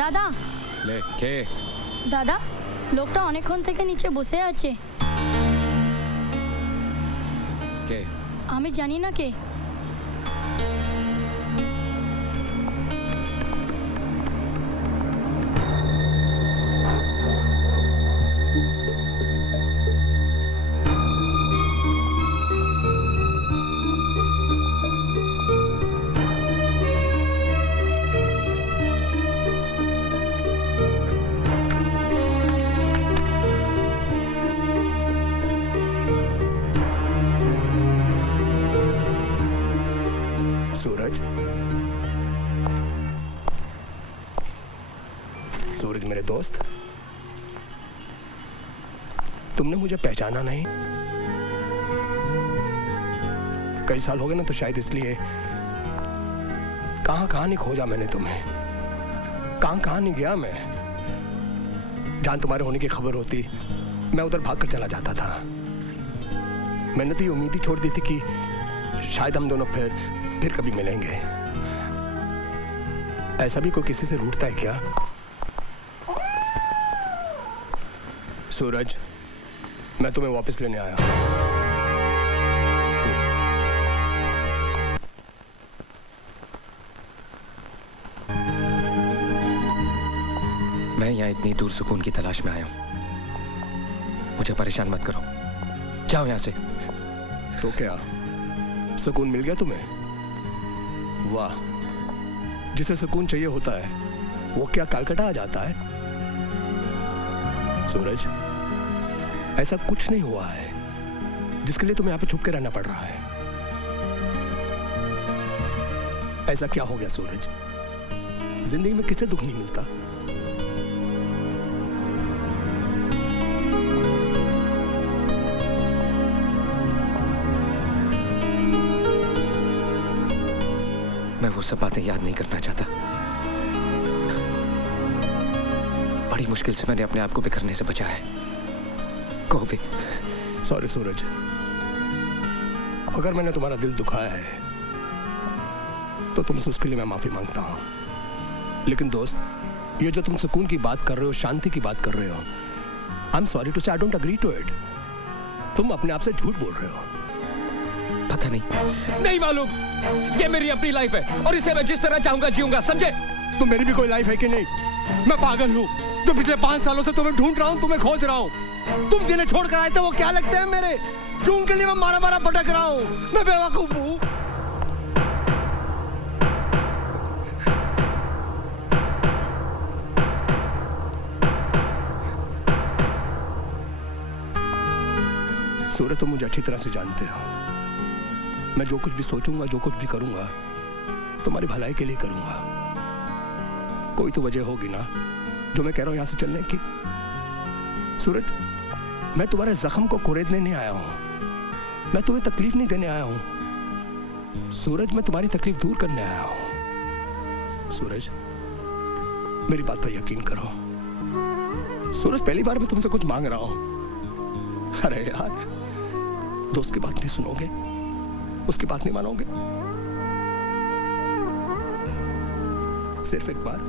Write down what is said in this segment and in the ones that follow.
দাদা লে কে দাদা লোকটা অনেকক্ষণ থেকে নিচে বসে আছে। কে? আমি জানি না কে। सूरज मेरे दोस्त, तुमने मुझे पहचाना नहीं? कई साल हो गए ना, तो शायद इसलिए कहां कहां नहीं खोजा मैंने तुम्हें, कहां कहां नहीं गया मैं। जहां तुम्हारे होने की खबर होती मैं उधर भागकर चला जाता था। मैंने तो ये उम्मीद ही छोड़ दी थी कि शायद हम दोनों फिर कभी मिलेंगे। ऐसा भी कोई किसी से रूठता है क्या? सूरज, मैं तुम्हें वापस लेने आया। मैं यहाँ इतनी दूर सुकून की तलाश में आया हूँ। मुझे परेशान मत करो, जाओ यहाँ से। तो क्या सुकून मिल गया तुम्हें? वाह, जिसे सुकून चाहिए होता है वो क्या कलकत्ता आ जाता है? सूरज, ऐसा कुछ नहीं हुआ है जिसके लिए तुम्हें यहाँ पे छुप के रहना पड़ रहा है। ऐसा क्या हो गया सूरज? जिंदगी में किसे दुख नहीं मिलता? मैं वो सब बातें याद नहीं करना चाहता। बड़ी मुश्किल से मैंने अपने आप को बिखरने से बचाया है। कोवी, सॉरी सूरज, अगर मैंने तुम्हारा दिल दुखाया है तो तुमसे उसके लिए मैं माफी मांगता हूं। लेकिन दोस्त, ये जो तुम सुकून की बात कर रहे हो, शांति की बात कर रहे हो, I am sorry to say I don't agree to it. तुम अपने आप से झूठ बोल रहे हो। पता नहीं मालूम। ये मेरी अपनी लाइफ है और इसे मैं जिस तरह चाहूंगा जीऊंगा, समझे? तो मेरी भी कोई लाइफ है कि नहीं? मैं पागल हूँ जो पिछले 5 सालों से तुम्हें ढूंढ रहा हूँ, तुम्हें खोज रहा हूँ। तुम जिन्हें छोड़ कर आए थे वो क्या लगते हैं मेरे? क्यों उनके लिए मैं मारा मारा भटक रहा हूँ? मैं बेवकूफ हूँ। सूरज, तुम मुझे अच्छी तरह से जानते हो। मैं जो कुछ भी सोचूंगा, जो कुछ भी करूंगा, तुम्हारी भलाई के लिए करूंगा। कोई तो वजह होगी ना जो मैं कह रहा हूं यहां से चलने की। सूरज, मैं तुम्हारे जख्म को कुरेदने नहीं आया हूं, मैं तुम्हें तकलीफ नहीं देने आया हूं। सूरज, मैं तुम्हारी तकलीफ दूर करने आया हूं। सूरज, मेरी बात पर यकीन करो। सूरज, पहली बार मैं तुमसे कुछ मांग रहा हूं। अरे यार, दोस्त की बात नहीं सुनोगे? उसकी बात नहीं मानोगे? सिर्फ एक बार।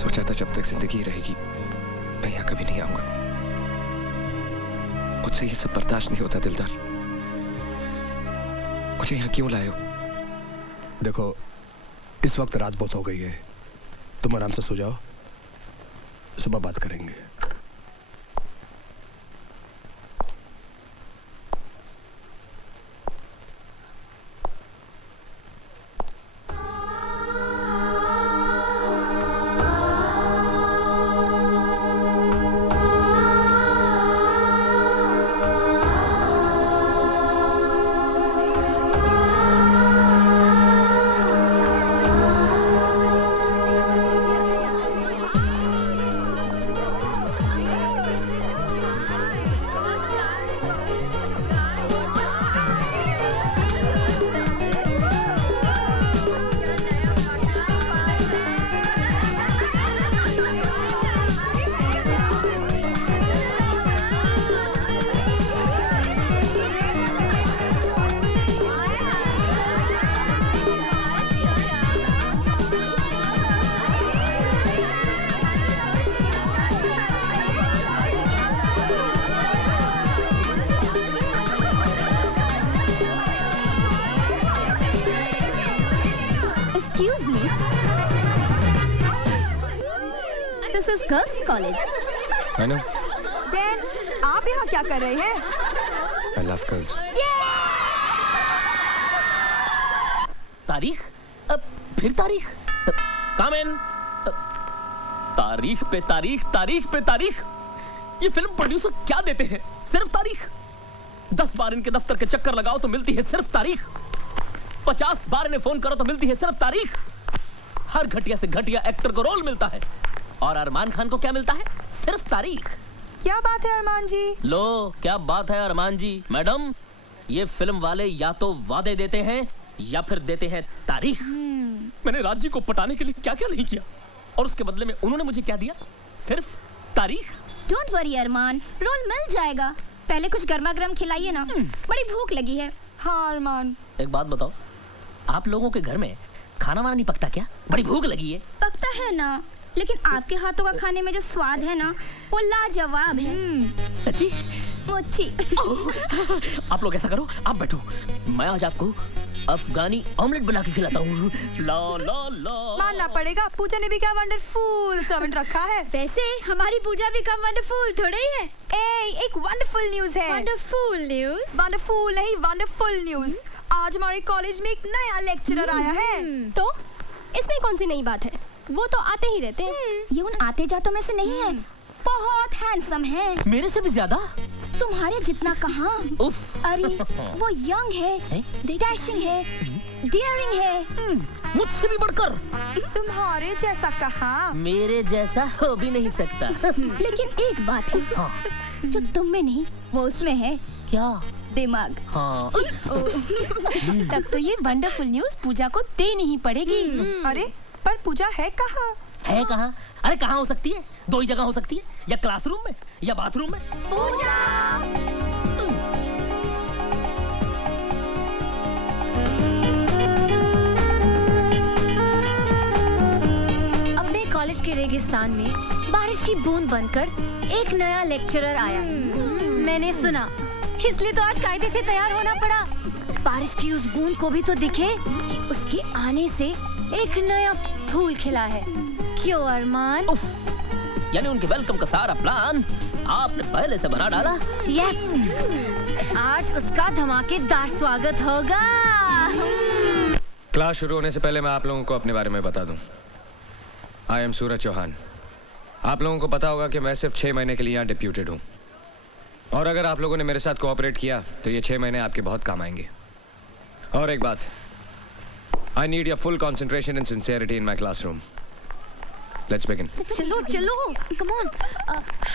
सोचा था जब तक जिंदगी रहेगी मैं यहाँ कभी नहीं आऊंगा। मुझसे ये सब बर्दाश्त नहीं होता दिलदार। मुझे यहाँ क्यों लाए हो? देखो, इस वक्त रात बहुत हो गई है, तुम आराम से सो जाओ, सुबह बात करेंगे। Excuse me. This is girls' college. I know. Then आप यहाँ क्या कर रहे हैं? I love girls. तारीख? फिर तारीख? Come in. तारीख पे तारीख, तारीख पे तारीख। ये फिल्म प्रोड्यूसर क्या देते हैं? सिर्फ तारीख। 10 बार इनके दफ्तर के चक्कर लगाओ तो मिलती है सिर्फ तारीख। 50 बार इन्हें फोन करो तो मिलती है सिर्फ तारीख। हर घटिया से घटिया एक्टर को रोल मिलता है और अरमान खान को क्या मिलता है? सिर्फ तारीख। क्या बात है अरमान जी? लो क्या बात है अरमान जी। मैडम, ये फिल्म वाले या तो वादे देते हैं या फिर देते हैं तारीख। मैंने राज जी को पटाने के लिए क्या क्या नहीं किया और उसके बदले में उन्होंने मुझे क्या दिया? सिर्फ तारीख। Don't worry अरमान, रोल मिल जाएगा। पहले कुछ गर्मा गर्म खिलाइए ना, बड़ी भूख लगी है। हाँ अरमान। एक बात बताओ, आप लोगों के घर में खाना वाना नहीं पकता क्या? बड़ी भूख लगी है। पकता है ना, लेकिन आपके हाथों का खाने में जो स्वाद है ना, वो लाजवाब है। सच्ची? मोची। आप लोग ऐसा करो, आप बैठो, मैं आज आपको अफगानी ऑमलेट बना के खिलाता हूँ। ला ला ला। मानना पड़ेगा, पूजा ने भी क्या वंडरफुल सर्वेंट रखा है। वैसे हमारी पूजा भी कम वंडरफुल थोड़ा ही है। एक वंडरफुल न्यूज है। Wonderful news? वंडरफुल नहीं, वंडरफुल न्यूज। आज हमारे कॉलेज में एक नया लेक्चरर आया है। तो इसमें कौन सी नई बात है? वो तो आते ही रहते हैं। ये उन आते जातों में से नहीं है, बहुत हैंडसम है। मेरे से भी ज्यादा? तुम्हारे जितना कहाँ? उफ। अरे वो यंग है, डैशिंग है, डेयरिंग है। मुझसे भी बढ़कर। तुम्हारे जैसा कहाँ? मेरे जैसा हो भी नहीं सकता। लेकिन एक बात है, हाँ। जो तुम में नहीं वो उसमें है। क्या? दिमाग। हाँ। तब तो ये वंडरफुल न्यूज पूजा को देनी ही पड़ेगी। अरे पर पूजा है कहाँ? है कहाँ? अरे कहाँ हो सकती है? 2 ही जगह हो सकती है, या क्लासरूम में या बाथरूम में। अपने कॉलेज के रेगिस्तान में बारिश की बूंद बनकर एक नया लेक्चरर आया है। मैंने सुना, इसलिए तो आज कायदे से तैयार होना पड़ा। बारिश की उस बूंद को भी तो दिखे कि उसके आने से एक नया फूल खिला है। क्यों अरमान? यानी उनके वेलकम का सारा प्लान आपने पहले से बना डाला? यस, आज उसका धमाकेदार स्वागत होगा। क्लास शुरू होने से पहले मैं आप लोगों को अपने बारे में बता दूं। आई एम सूरज चौहान। आप लोगों को पता होगा कि मैं सिर्फ 6 महीने के लिए यहाँ डिप्यूटेड हूँ, और अगर आप लोगों ने मेरे साथ कोऑपरेट किया तो ये 6 महीने आपके बहुत काम आएंगे। और एक बात, I need your full concentration and sincerity in my classroom. Let's begin. चलो चलो, come on.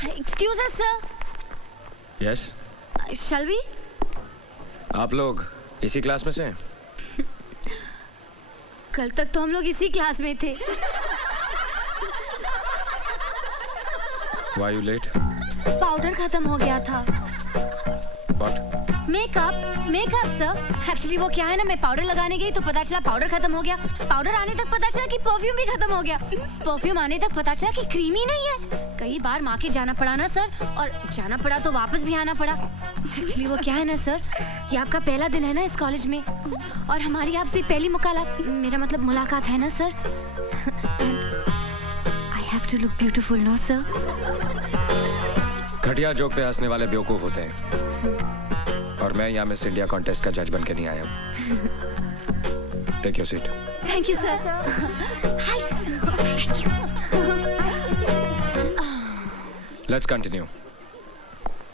Excuse us sir. Yes, shall we? आप लोग इसी क्लास में से हैं? कल तक तो हम लोग इसी क्लास में थे। Why you late? पाउडर खत्म हो गया था। What? Makeup sir. एक्चुअली वो क्या है ना, मैं पाउडर लगाने गई तो पता चला पाउडर खत्म हो गया। पाउडर आने तक पता चला कि परफ्यूम भी खत्म हो गया। परफ्यूम आने तक पता चला कि क्रीम ही नहीं है। कई बार माँ के जाना पड़ा ना सर, और जाना पड़ा तो वापस भी आना पड़ा। एक्चुअली वो क्या है ना सर, ये आपका पहला दिन है ना इस कॉलेज में, और हमारी आपसे पहली मुलाकात है ना sir. I have to look beautiful, no sir? घटिया जोक पे हंसने वाले बेवकूफ होते हैं, और मैं यहाँ मिस इंडिया कॉन्टेस्ट का जज बन के नहीं आया हूँ। Take your seat. Thank you sir. Let's continue.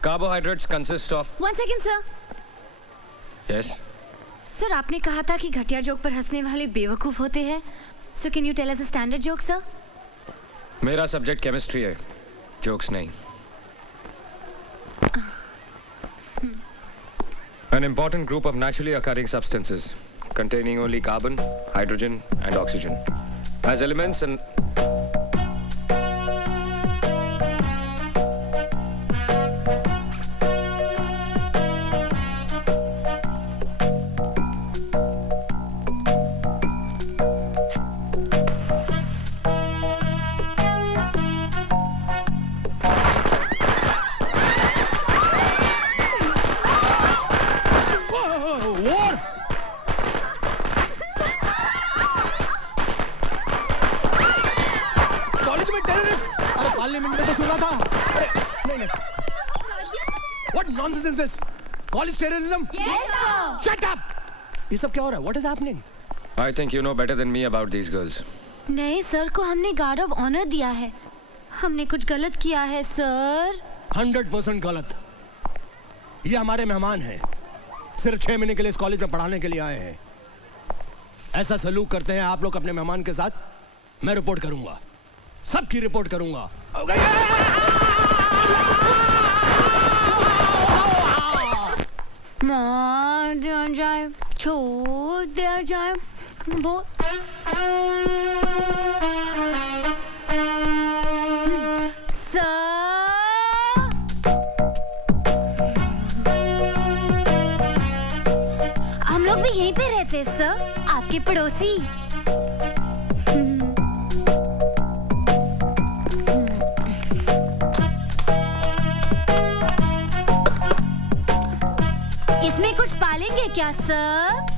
Carbohydrates consist of. 1 second sir. Yes sir, आपने कहा था कि घटिया जोक पर हंसने वाले बेवकूफ होते हैं। So can you tell us a standard joke sir? मेरा सब्जेक्ट केमिस्ट्री है, जोक्स नहीं। An important group of naturally occurring substances containing only carbon, hydrogen, and oxygen as elements and बोला था। अरे नहीं नहीं, What nonsense is this? College terrorism? Yes, sir. Shut up! ये सब क्या हो रहा है? What is happening? I think you know better than me about these girls. नहीं सर को हमने गार्ड ऑफ ऑनर दिया है। हमने कुछ गलत किया है सर। 100% गलत। ये हमारे मेहमान हैं, सिर्फ 6 महीने के लिए इस कॉलेज में पढ़ाने के लिए आए हैं। ऐसा सलूक करते हैं आप लोग अपने मेहमान के साथ? मैं रिपोर्ट करूंगा, सबकी रिपोर्ट करूंगा। मार दिया जाए, छोड़ दिया जाए, वो हम लोग भी यहीं पे रहते सर, आपके पड़ोसी। इसमें कुछ पालेंगे क्या सर?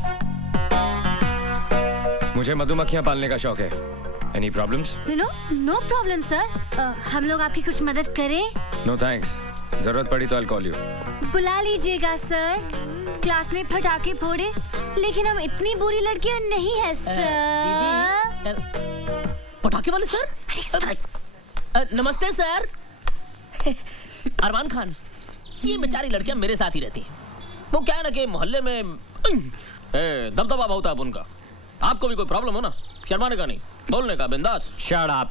मुझे मधुमक्खियां पालने का शौक है। Any problems? No problem sir. हम लोग आपकी कुछ मदद करें? No thanks. जरूरत पड़ी तो I'll call you. बुला लीजिएगा सर। क्लास में पटाखे फोड़े, लेकिन हम इतनी बुरी लड़कियां नहीं है सर। पटाखे वाले सर? नमस्ते सर। अरमान खान, ये बेचारी लड़कियां मेरे साथ ही रहती हैं। वो क्या है ना कि मोहल्ले में दबदबा बहुत है उनका। आपको भी कोई प्रॉब्लम हो ना, शर्माने का नहीं, बोलने का, बिंदास। Shut up.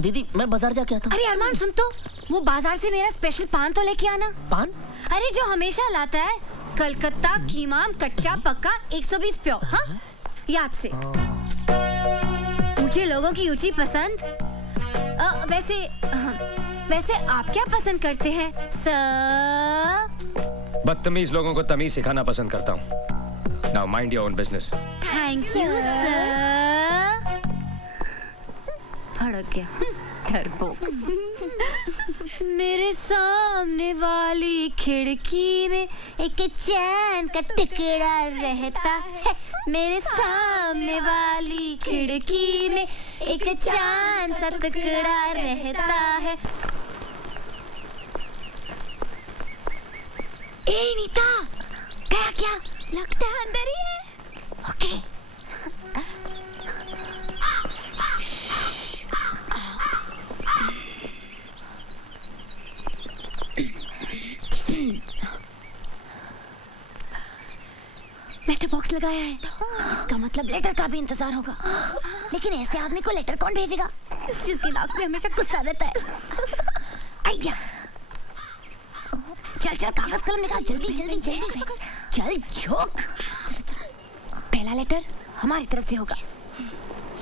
दीदी मैं बाजार जाके आता हूँ। अरे अरमान सुन तो, वो बाजार से मेरा स्पेशल पान तो लेके आना। पान? अरे जो हमेशा लाता है, कलकत्ता कीमाम कच्चा पक्का 120 प्योर। हाँ याद से। मुझे लोगों की ऊंची पसंद। वैसे आप क्या पसंद करते हैं सर? बदतमीज लोगों को तमीज सिखाना पसंद करता हूँ। Now mind your own business. Thank you sir. भड़क गया डरपोक। मेरे सामने वाली खिड़की में एक चैन का टुकड़ा रहता है। मेरे सामने वाली खिड़की में एक चांद सा टुकड़ा रहता है। ए नीता, गया क्या? लगता है अंदर ही है। ओके। लेटर बॉक्स लगाया है, इसका मतलब लेटर का भी इंतजार होगा। लेकिन ऐसे आदमी को लेटर कौन भेजेगा जिसकी नाक में हमेशा गुस्सा रहता है? आइडिया। चल चल कागज कलम निकाल, जल्दी जल्दी जल्दी चल झोंक। पहला लेटर हमारी तरफ से होगा,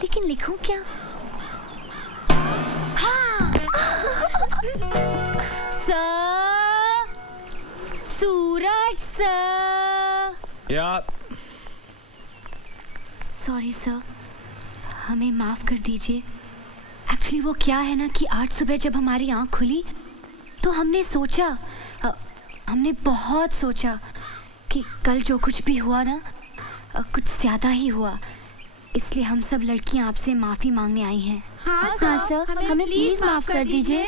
लेकिन लिखूं क्या? हाँ। सर, सूरज सर। या सॉरी सर, हमें माफ कर दीजिए। एक्चुअली वो क्या है ना कि आज सुबह जब हमारी आंख खुली तो हमने सोचा, हमने बहुत सोचा कि कल जो कुछ भी हुआ ना, कुछ ज़्यादा ही हुआ। इसलिए हम सब लड़कियां आपसे माफ़ी मांगने आई हैं। हाँ सर, हमें प्लीज माफ कर दीजिए।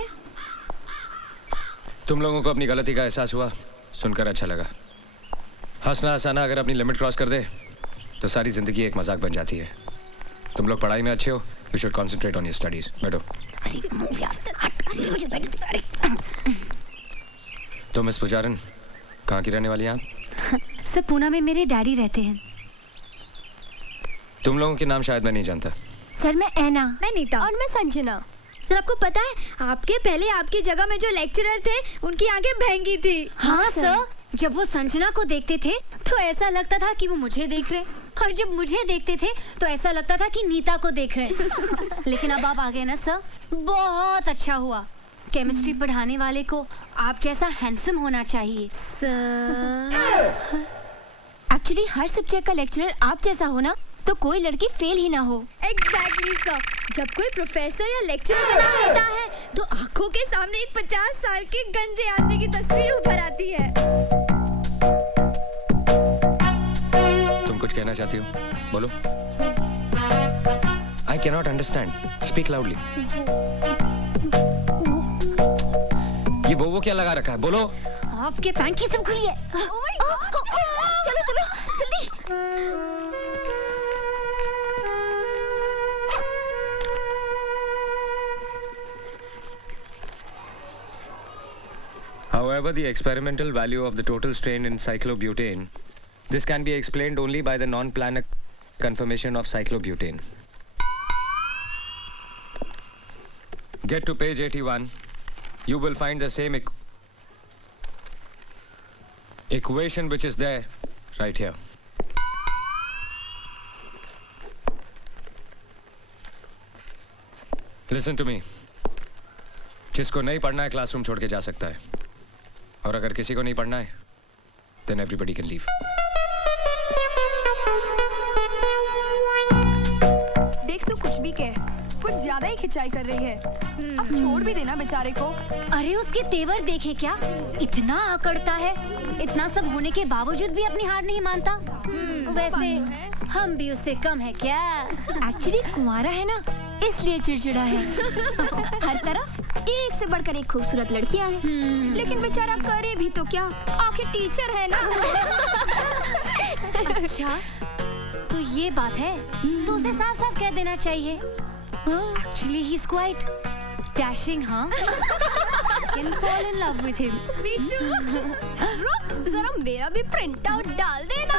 तुम लोगों को अपनी गलती का एहसास हुआ, सुनकर अच्छा लगा। हंसना हंसाना अगर अपनी लिमिट क्रॉस कर दे तो सारी जिंदगी एक मजाक बन जाती है। तुम लोग पढ़ाई में अच्छे हो, you should concentrate on your studies. बैठो। तो मिस पुजारन, कहाँ की रहने वाली हैं आप? सर पूना में मेरे डैडी रहते हैं। तुम लोगों के नाम शायद मैं नहीं जानता। सर मैं ऐना। मैं नीता। और मैं संजना। सर आपको पता है, आपके पहले आपकी जगह में जो लेक्चरर थे उनकी आंखें भैंगी थी। हाँ सर, जब वो संजना को देखते थे तो ऐसा लगता था कि वो मुझे देख रहे, और जब मुझे देखते थे तो ऐसा लगता था कि नीता को देख रहे। लेकिन अब आप आ गए ना सर, बहुत अच्छा हुआ। केमिस्ट्री पढ़ाने वाले को आप जैसा हैंडसम होना चाहिए सर। एक्चुअली हर सब्जेक्ट का लेक्चरर आप जैसा हो ना, तो कोई लड़की फेल ही ना हो। Exactly sir. जब कोई प्रोफेसर या लेक्चरर बना होता है तो आंखों के सामने एक 50 साल के गंजे आदमी की तस्वीर उभर आती है। तुम कुछ कहना चाहती हो? बोलो। I cannot understand. Speak loudly. ये वो क्या लगा रखा है? बोलो। आपके पैंट की सब खुली है। चलो चलो जल्दी। However, the experimental value of the total strain in cyclobutane, this can be explained only by the non-planar conformation of cyclobutane. Get to page 81. You will find the same equation which is there right here. Listen to me. जिसको नहीं पढ़ना है classroom छोड़ के जा सकता है, और अगर किसी को नहीं पढ़ना है then everybody can leave. देख तू कुछ भी कह, कुछ ज्यादा ही खिंचाई कर रही है। अब छोड़ भी देना बेचारे को। अरे उसके तेवर देखे क्या, इतना अकड़ता है। इतना सब होने के बावजूद भी अपनी हार नहीं मानता। वैसे हम भी उससे कम है क्या? एक्चुअली कुंवारा है ना, इसलिए चिड़चिड़ा है। हर तरफ एक से बढ़कर एक खूबसूरत लड़कियां हैं, लेकिन बेचारा करे भी तो क्या, आखिर टीचर है ना। अच्छा, तो ये बात है, तो उसे साफ साफ कह देना चाहिए। Actually, he's quite dashing, huh? Can fall in love with him. Me too. रुक, जरा मेरा भी प्रिंट आउट डाल देना।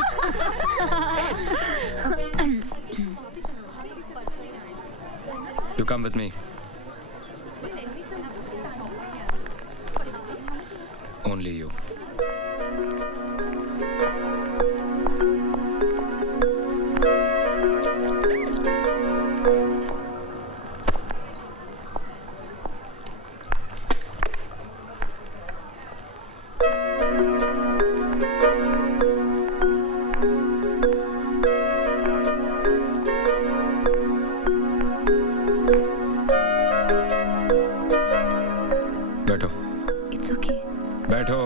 You come with me. Only you. बैठो। It's okay. बैठो।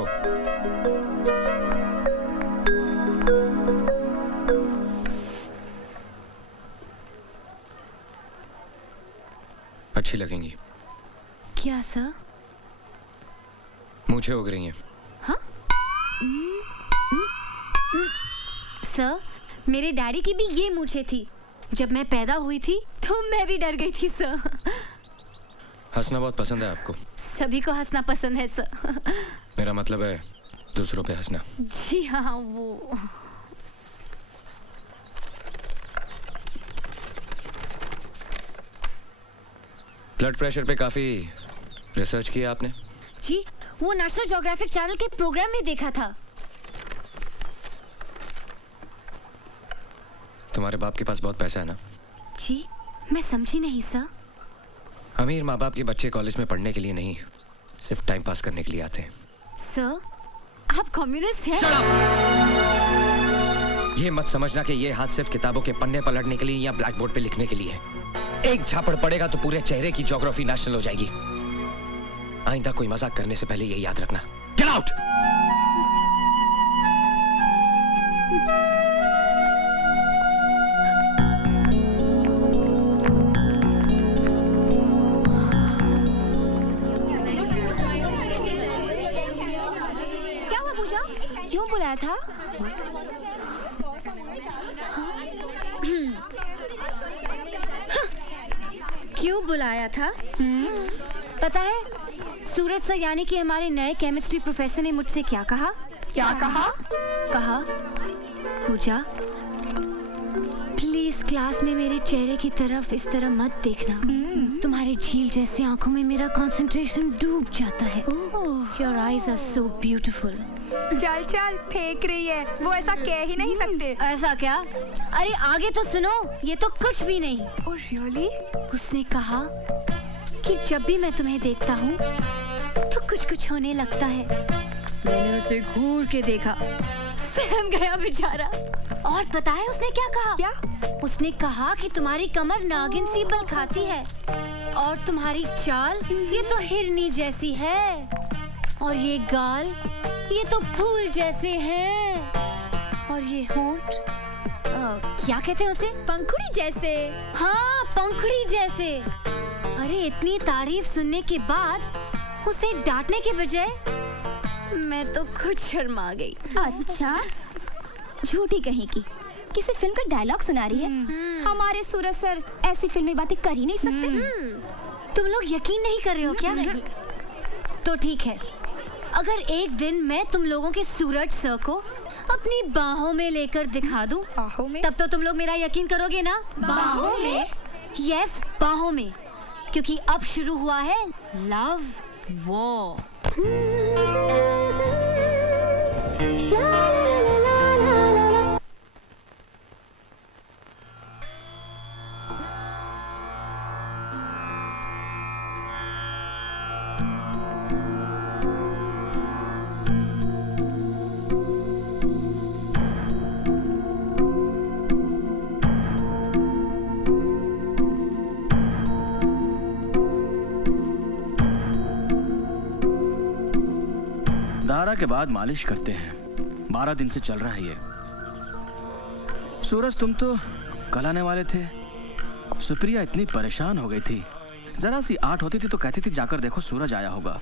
अच्छी लगेंगी। क्या सर? मूंछें उग रही हैं। हाँ? सर, मेरे डैडी की भी ये मूंछें थी। जब मैं पैदा हुई थी तो मैं भी डर गई थी सर। हंसना बहुत पसंद है आपको। सभी को हंसना पसंद है सर। मेरा मतलब है दूसरों पे हंसना। जी हाँ, वो ब्लड प्रेशर पे काफी रिसर्च किया आपने? जी, वो नेशनल ज्योग्राफिक चैनल के प्रोग्राम में देखा था। तुम्हारे बाप के पास बहुत पैसा है ना? जी, मैं समझी नहीं सर। अमीर माँ बाप के बच्चे कॉलेज में पढ़ने के लिए नहीं, सिर्फ टाइम पास करने के लिए आते हैं। सर, आप कम्युनिस्ट हैं? Shut up! ये मत समझना कि ये हाथ सिर्फ किताबों के पन्ने पलटने के लिए या ब्लैक बोर्ड पे लिखने के लिए है। एक झापड़ पड़ेगा तो पूरे चेहरे की ज्योग्राफी नेशनल हो जाएगी। आइंदा कोई मजाक करने से पहले ये याद रखना। Get out! क्या हुआ पूजा? क्यों बुलाया था? क्यों बुलाया था? पता है, सूरज सर यानी कि हमारे नए केमिस्ट्री प्रोफेसर ने मुझसे क्या कहा? क्या कहा? कहा, पूजा प्लीज क्लास में मेरे चेहरे की तरफ इस तरह मत देखना। तुम्हारे झील जैसे आंखों में मेरा कंसंट्रेशन डूब जाता है। Your eyes are so beautiful. चल चल, फेंक रही है, वो ऐसा कह ही नहीं सकते। ऐसा क्या? अरे आगे तो सुनो, ये तो कुछ भी नहीं। Oh really? उसने कहा कि जब भी मैं तुम्हें देखता हूँ तो कुछ कुछ होने लगता है। मैंने उसे घूर के देखा, सहम गया बेचारा। और पता है उसने क्या कहा? क्या? उसने कहा कि तुम्हारी कमर नागिन सी बल खाती है और तुम्हारी चाल ये तो हिरनी जैसी है और ये गाल ये तो फूल जैसे हैं और ये होंठ क्या कहते हैं उसे? पंखुड़ी जैसे। हाँ, पंखुड़ी जैसे। अरे इतनी तारीफ सुनने के बाद उसे डांटने के बजाय मैं तो खुद शर्मा गई। अच्छा, झूठी कहीं की किसी फिल्म का डायलॉग सुना रही है। हमारे सूरज सर ऐसी फिल्मी बातें कर ही नहीं सकते। तुम लोग यकीन नहीं कर रहे हो क्या? नहीं। तो ठीक है, अगर एक दिन मैं तुम लोगों के सूरज सर को अपनी बाहों में लेकर दिखा दूं, बाहों में? तब तो तुम लोग मेरा यकीन करोगे ना? बाहों में? यस, बाहों में, क्योंकि अब शुरू हुआ है लव वॉर। धारा के बाद मालिश करते हैं। 12 दिन से चल रहा है ये। सूरज, तुम तो कल आने वाले थे। सुप्रिया इतनी परेशान हो गई थी, जरा सी आठ होती थी तो कहती थी जाकर देखो सूरज आया होगा।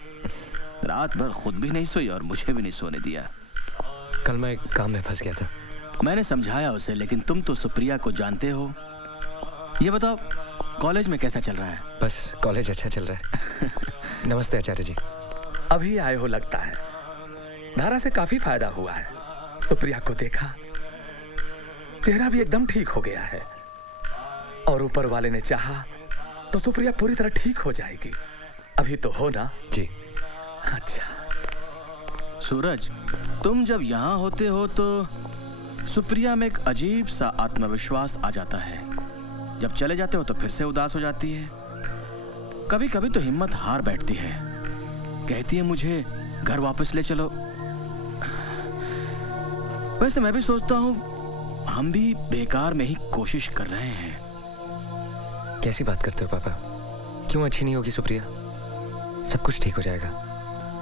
रात भर खुद भी नहीं सोई और मुझे भी नहीं सोने दिया। कल मैं एक काम में फंस गया था। मैंने समझाया उसे, लेकिन तुम तो सुप्रिया को जानते हो। ये बताओ, कॉलेज में कैसा चल रहा है? बस कॉलेज अच्छा चल रहा है। नमस्ते आचार्य जी। अभी आए हो लगता है। धारा से काफी फायदा हुआ है। सुप्रिया को देखा, चेहरा भी एकदम ठीक हो गया है, और ऊपर वाले ने चाहा तो सुप्रिया पूरी तरह ठीक हो जाएगी। अभी तो हो ना? जी। अच्छा सूरज, तुम जब यहाँ होते हो तो सुप्रिया में एक अजीब सा आत्मविश्वास आ जाता है। जब चले जाते हो तो फिर से उदास हो जाती है। कभी कभी तो हिम्मत हार बैठती है, कहती है मुझे घर वापस ले चलो। वैसे मैं भी सोचता हूँ हम भी बेकार में ही कोशिश कर रहे हैं। कैसी बात करते हो पापा? क्यों अच्छी नहीं होगी सुप्रिया? सब कुछ ठीक हो जाएगा।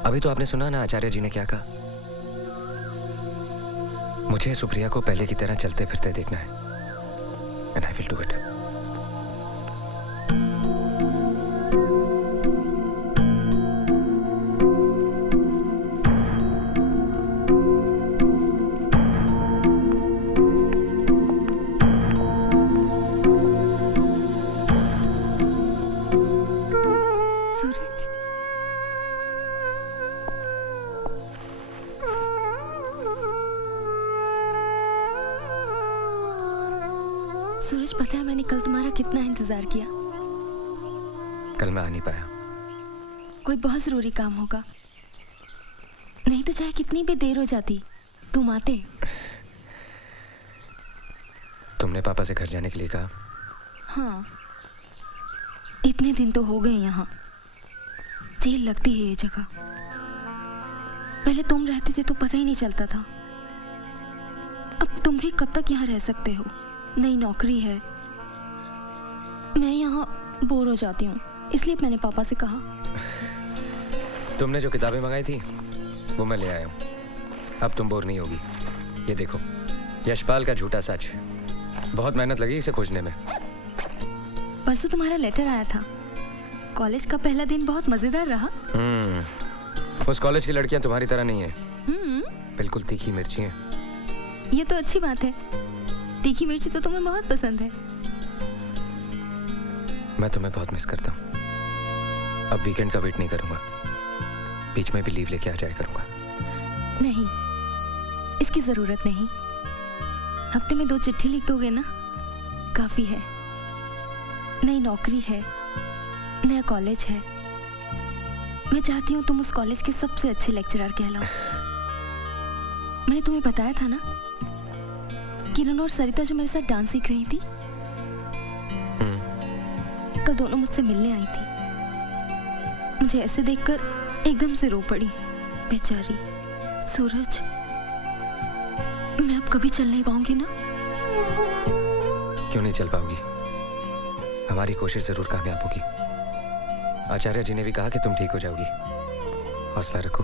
अभी तो आपने सुना ना आचार्य जी ने क्या कहा। मुझे सुप्रिया को पहले की तरह चलते फिरते देखना है, and I will do it. Suraj, पता है मैंने कल तुम्हारा कितना इंतजार किया। कल मैं आ नहीं पाया। कोई बहुत जरूरी काम होगा, नहीं तो चाहे कितनी भी देर हो जाती तुम आते। तुमने पापा से घर जाने के लिए कहा? हाँ, इतने दिन तो हो गए यहाँ। जेल लगती है ये जगह। पहले तुम रहते थे तो पता ही नहीं चलता था। अब तुम भी कब तक यहाँ रह सकते हो? नई नौकरी है, मैं यहाँ बोर हो जाती हूँ, इसलिए मैंने पापा से कहा। तुमने जो किताबें मंगाई थी वो मैं ले आया हूँ। अब तुम बोर नहीं होगी। ये देखो, यशपाल का झूठा सच। बहुत मेहनत लगी इसे खोजने में। परसों तुम्हारा लेटर आया था। कॉलेज का पहला दिन बहुत मजेदार रहा। उस कॉलेज की लड़कियां तुम्हारी तरह नहीं है, बिल्कुल तीखी मिर्ची हैं। ये तो अच्छी बात है। तीखी मिर्ची तो तुम्हें बहुत पसंद है। मैं तुम्हें बहुत मिस करता हूँ। अब वीकेंड का वेट नहीं करूंगा, बीच में भी लीव लेके आ जाया करूंगा। नहीं, इसकी जरूरत नहीं। हफ्ते में 2 चिट्ठी लिख दोगे ना, काफी है। नई नौकरी है, नया कॉलेज है। मैं चाहती हूँ तुम उस कॉलेज के सबसे अच्छे लेक्चरर कहलाओ। मैंने तुम्हें बताया था ना, किरण और सरिता जो मेरे साथ डांस सीख रही थी, कल दोनों मुझसे मिलने आई थी। मुझे ऐसे देखकर एकदम से रो पड़ी, बेचारी। सूरज, मैं अब कभी चल नहीं पाऊंगी ना? क्यों नहीं चल पाओगी? हमारी कोशिश जरूर कामयाब होगी। आचार्य जी ने भी कहा कि तुम ठीक हो जाओगी। हौसला रखो।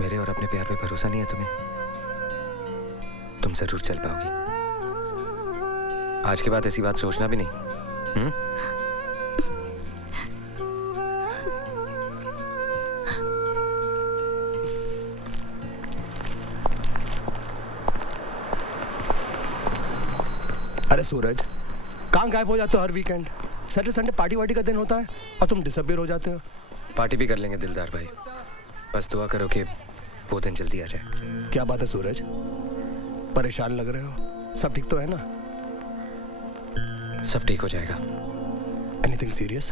मेरे और अपने प्यार पे भरोसा नहीं है तुम्हें? तुम जरूर चल पाओगी। आज के बाद ऐसी बात सोचना भी नहीं। अरे सूरज, कहाँ गायब हो जाते हो हर वीकेंड? सैटरडे संडे पार्टी वार्टी का दिन होता है और तुम डिसअपीयर हो जाते हो। पार्टी भी कर लेंगे दिलदार भाई, बस दुआ करो कि वो दिन जल्दी आ जाए। क्या बात है सूरज, परेशान लग रहे हो? सब ठीक तो है ना? सब ठीक हो जाएगा। Anything serious?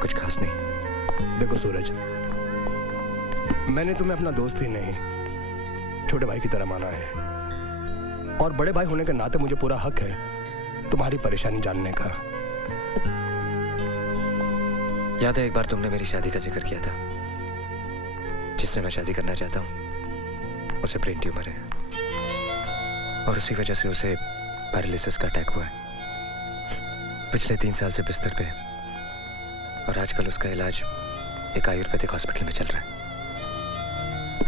कुछ खास नहीं। देखो सूरज, मैंने तुम्हें अपना दोस्त ही नहीं छोटे भाई की तरह माना है, और बड़े भाई होने के नाते मुझे पूरा हक है तुम्हारी परेशानी जानने का। याद है एक बार तुमने मेरी शादी का जिक्र किया था? जिससे मैं शादी करना चाहता हूँ उसे ब्रेन ट्यूमर है, और उसी वजह से उसे पैरालिसिस का अटैक हुआ है। पिछले 3 साल से बिस्तर पे है, और आजकल उसका इलाज एक आयुर्वेदिक हॉस्पिटल में चल रहा है।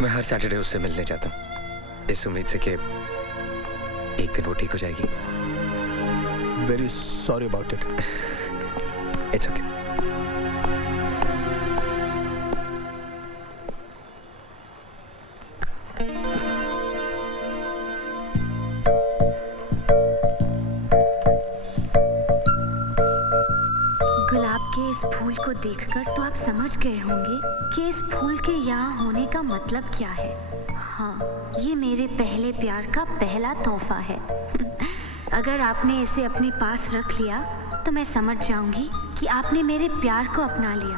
मैं हर सैटरडे उससे मिलने जाता हूँ इस उम्मीद से कि एक दिन वो ठीक हो जाएगी। Very sorry about it. It's okay. गुलाब के इस फूल को देखकर तो आप समझ गए होंगे कि इस फूल के यहाँ होने का मतलब क्या है। हाँ, ये मेरे पहले प्यार का पहला तोहफा है। अगर आपने इसे अपने पास रख लिया तो मैं समझ जाऊंगी कि आपने मेरे प्यार को अपना लिया,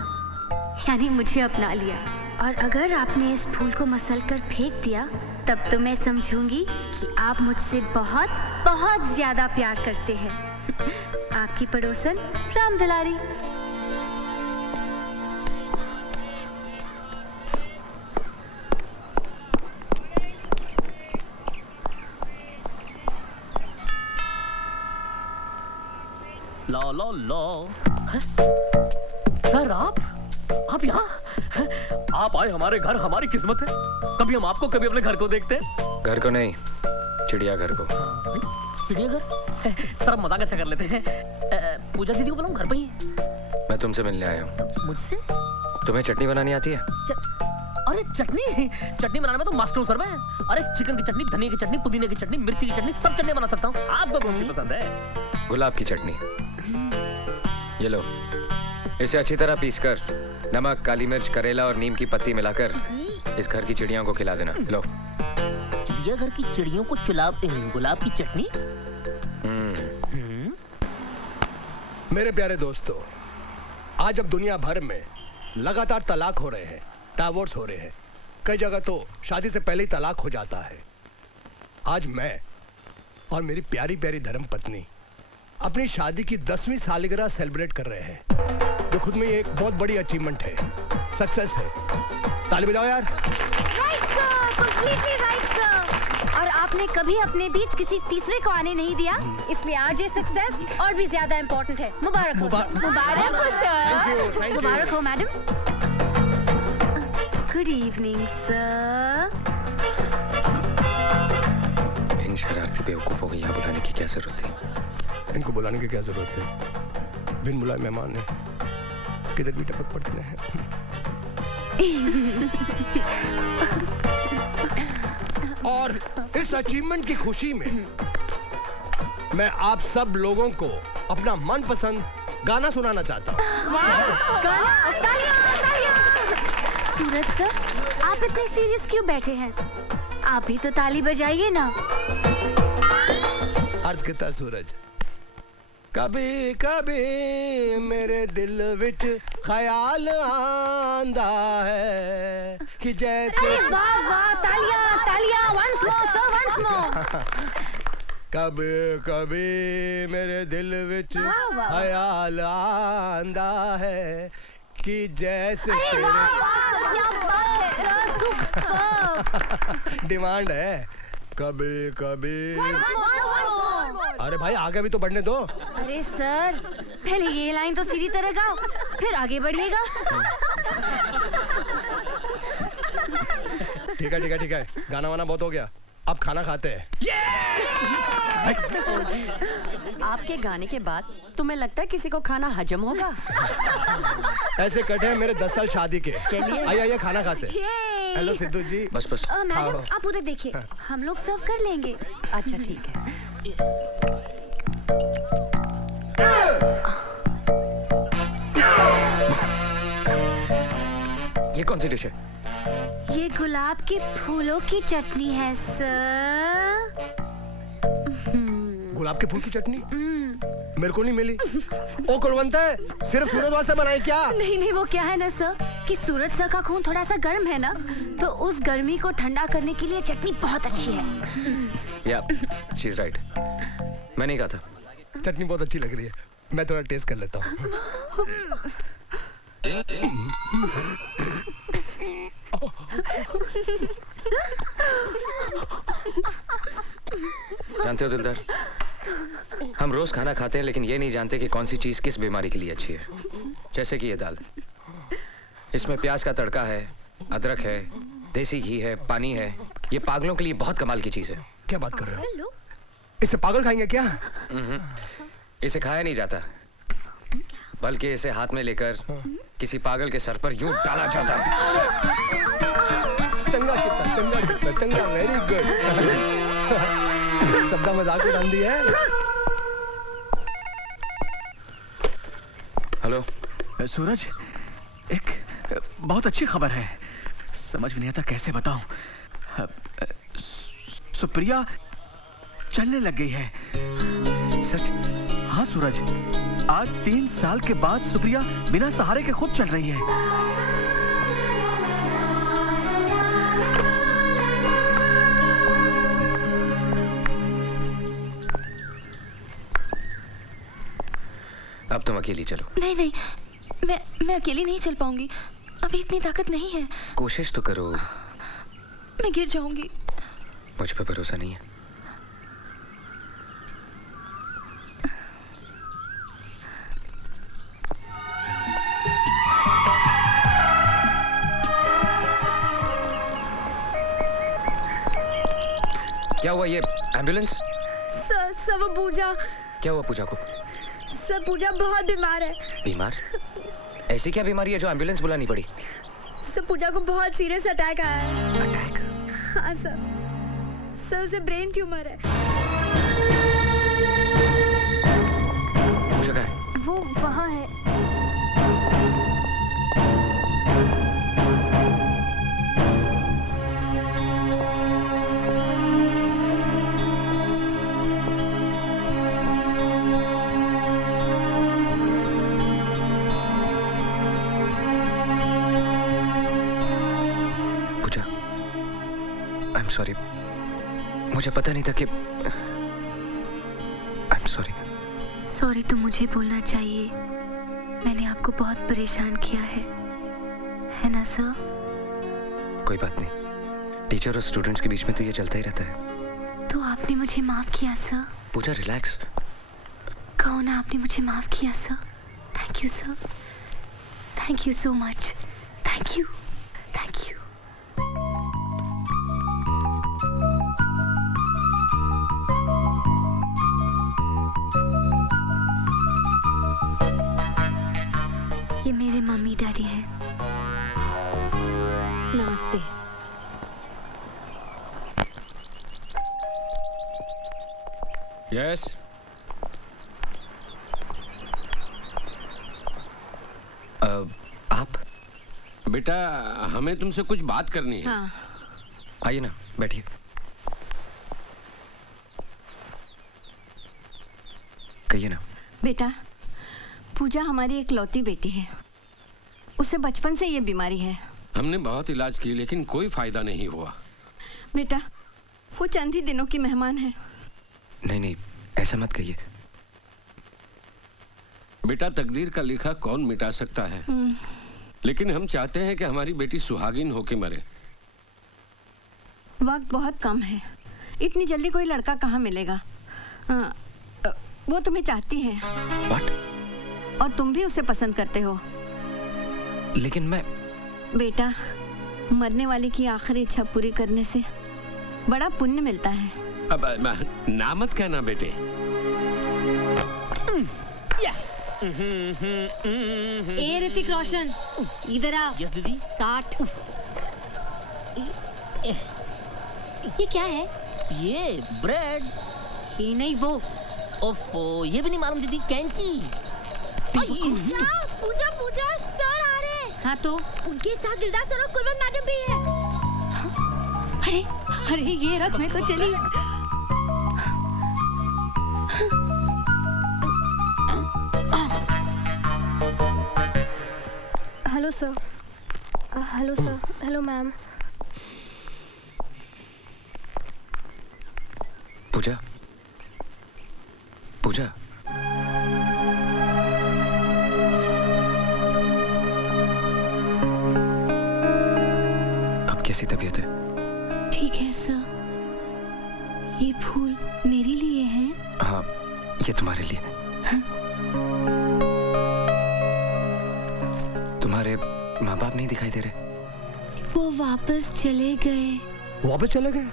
यानी मुझे अपना लिया। और अगर आपने इस फूल को मसल कर फेंक दिया तब तो मैं समझूंगी कि आप मुझसे बहुत बहुत ज्यादा प्यार करते हैं। आपकी पड़ोसन राम दुलारी। लो लो लो। सर आप यहाँ? आप आए हमारे घर, हमारी किस्मत है। कभी हम आपको, कभी अपने घर को देखते हैं। घर को नहीं, चिड़ियाघर को। चिड़ियाघर? सर अब मजाक अच्छा कर लेते हैं। पूजा दीदी को बुलाऊं, घर पे ही? मैं तुमसे मिलने आया हूँ। मुझसे? तुम्हें चटनी बनानी आती है? अरे चटनी बनाने में तो मास्टर हूँ सर मैं। अरे चिकन की चटनी, धनिया की चटनी, पुदीने की चटनी, मिर्ची की चटनी, सब चटनी बना सकता हूँ। आपको कौन सी पसंद है? गुलाब की चटनी। ये लो, इसे अच्छी तरह पीसकर नमक, काली मिर्च, करेला और नीम की पत्ती मिलाकर इस घर की चिड़ियों को खिला देना। लो। चिड़ियाघर की चिड़ियों को गुलाब की चटनी? मेरे प्यारे दोस्तों, आज अब दुनिया भर में लगातार तलाक हो रहे हैं, डाइवोर्स हो रहे हैं, कई जगह तो शादी से पहले ही तलाक हो जाता है। आज मैं और मेरी प्यारी प्यारी धर्म पत्नी अपनी शादी की 10वीं सालगिरह सेलिब्रेट कर रहे हैं, जो खुद में एक बहुत बड़ी अचीवमेंट है, सक्सेस है। ताली बजाओ यार। Right sir, completely right sir. और आपने कभी अपने बीच किसी तीसरे को आने नहीं दिया, इसलिए आज ये सक्सेस और भी ज्यादा इम्पोर्टेंट है। मुबारक हो सर। मुबारक हो सर। मुबारक हो मैडम। Good evening sir. इन शरारती बेवकूफों को यहाँ बुलाने की क्या जरूरत थी? इनको बुलाने की क्या जरूरत है? बिन बुलाए मेहमान है, किधर भी टपक पड़ते हैं। और इस अचीवमेंट की खुशी में मैं आप सब लोगों को अपना मनपसंद गाना सुनाना चाहता हूँ। गाना? तालियां, तालियां। सूरज सर, आप इतने सीरियस क्यों बैठे हैं? आप भी तो ताली बजाइए ना। अर्ज किता सूरज, कभी कभी मेरे दिल विच ख्याल आंदा है कि जैसे। वाह वाह, तालियां तालियां, once more sir, once more। कभी कभी मेरे दिल विच ख्याल आंदा है कि जैसे डिमांड है। कभी कभी। अरे भाई आगे भी तो बढ़ने दो। अरे सर, पहले ये लाइन तो सीधी तरह गाओ, फिर आगे बढ़िएगा। ठीक है, गाना वाना बहुत हो गया, अब खाना खाते हैं। आपके गाने के बाद तुम्हें लगता है किसी को खाना हजम होगा? ऐसे कटे हैं मेरे 10 साल शादी के। चलिए। आइए खाना खाते हैं। ये हेलो सिद्धू जी। बस बस। मैडम आप उधर देखिए, हम लोग सर्व कर लेंगे। अच्छा ठीक है। ये कौन सी डिश है? ये गुलाब के फूलों की चटनी है सर। गुलाब के फूल की चटनी मेरे को नहीं मिली। ओ कुलवंत है, सिर्फ सूरज वास्ते बनाई क्या? नहीं वो क्या है ना सर कि सूरज सर का खून थोड़ा सा गर्म है ना, तो उस गर्मी को ठंडा करने के लिए चटनी बहुत अच्छी है। या शी इज राइट। मैं नहीं कहा था। चटनी बहुत अच्छी लग रही है, मैं थोड़ा टेस्ट कर लेता हूँ। जानते हो दिलदार, हम रोज खाना खाते हैं लेकिन ये नहीं जानते कि कौन सी चीज किस बीमारी के लिए अच्छी है। जैसे कि ये दाल, इसमें प्याज का तड़का है, अदरक है, देसी घी है, पानी है। ये पागलों के लिए बहुत कमाल की चीज है। क्या बात कर रहे हो? इसे पागल खाएंगे क्या? इसे खाया नहीं जाता, बल्कि इसे हाथ में लेकर किसी पागल के सर पर यूं डाला जाता है। चंगा, वेरी गुड। शब्दा मजाक उड़ा दी है। हेलो सूरज, एक बहुत अच्छी खबर है। समझ में नहीं आता कैसे बताऊं। सुप्रिया चलने लग गई है। सच? हाँ सूरज, आज 3 साल के बाद सुप्रिया बिना सहारे के खुद चल रही है। अब तुम अकेली चलो। नहीं, मैं अकेली नहीं चल पाऊंगी। अभी इतनी ताकत नहीं है। कोशिश तो करो। मैं गिर जाऊंगी। मुझ पे भरोसा नहीं है? क्या हुआ? ये एम्बुलेंस? सर वो पूजा। क्या हुआ पूजा को? सर पूजा बहुत बीमार है। बीमार? ऐसी क्या बीमारी है जो एम्बुलेंस बुलानी पड़ी? सर पूजा को बहुत सीरियस अटैक आया है। अटैक? हाँ सर उसे ब्रेन ट्यूमर है। पूजा कहाँ है? वो वहाँ है। सॉरी, मुझे पता नहीं था कि आई एम सॉरी तो मुझे बोलना चाहिए। मैंने आपको बहुत परेशान किया है ना सर? कोई बात नहीं, टीचर और स्टूडेंट्स के बीच में तो ये चलता ही रहता है। तो आपने मुझे माफ किया सर? पूजा रिलैक्स। कहो ना आपने मुझे माफ किया sir. Thank you sir, thank you so much. Thank you. ये मेरे मम्मी डैडी हैं। नमस्ते। यस। आप? बेटा हमें तुमसे कुछ बात करनी है। हाँ। आइए ना, बैठिए। कहिए ना। बेटा पूजा हमारी इकलौती बेटी है। उसे बचपन से ये बीमारी है। हमने बहुत इलाज की लेकिन कोई फायदा नहीं हुआ। बेटा वो चंद ही दिनों की मेहमान है। नहीं, ऐसा मत कहिए। बेटा तकदीर का लिखा कौन मिटा सकता है, लेकिन हम चाहते हैं कि हमारी बेटी सुहागिन होके मरे। वक्त बहुत कम है, इतनी जल्दी कोई लड़का कहाँ मिलेगा। वो तुम्हें चाहती है। What? और तुम भी उसे पसंद करते हो। लेकिन मैं... बेटा मरने वाले की आखिरी इच्छा पूरी करने से बड़ा पुण्य मिलता है। अब ना मत कहना बेटे। ए ऋतिक रोशन, इधर आ। यस दीदी। काट। ये क्या है? ये ब्रेड। ये नहीं वो। ओफो, ये भी नहीं मालूम दीदी। कैंची। पूजा पूजा सर आ रहे हैं। हाँ तो उनके साथ दिलदार सर और कुलवंत मैडम भी है। अरे अरे ये रथ में तो चली। Hello sir. Hello sir. Hello ma'am. Pooja, Pooja, अब कैसी तबीयत है? ठीक है सर। ये फूल मेरे लिए हैं? हाँ, ये तुम्हारे लिए। तुम्हारे माँ बाप नहीं दिखाई दे रहे? वो वापस चले गए। वापस चले गए?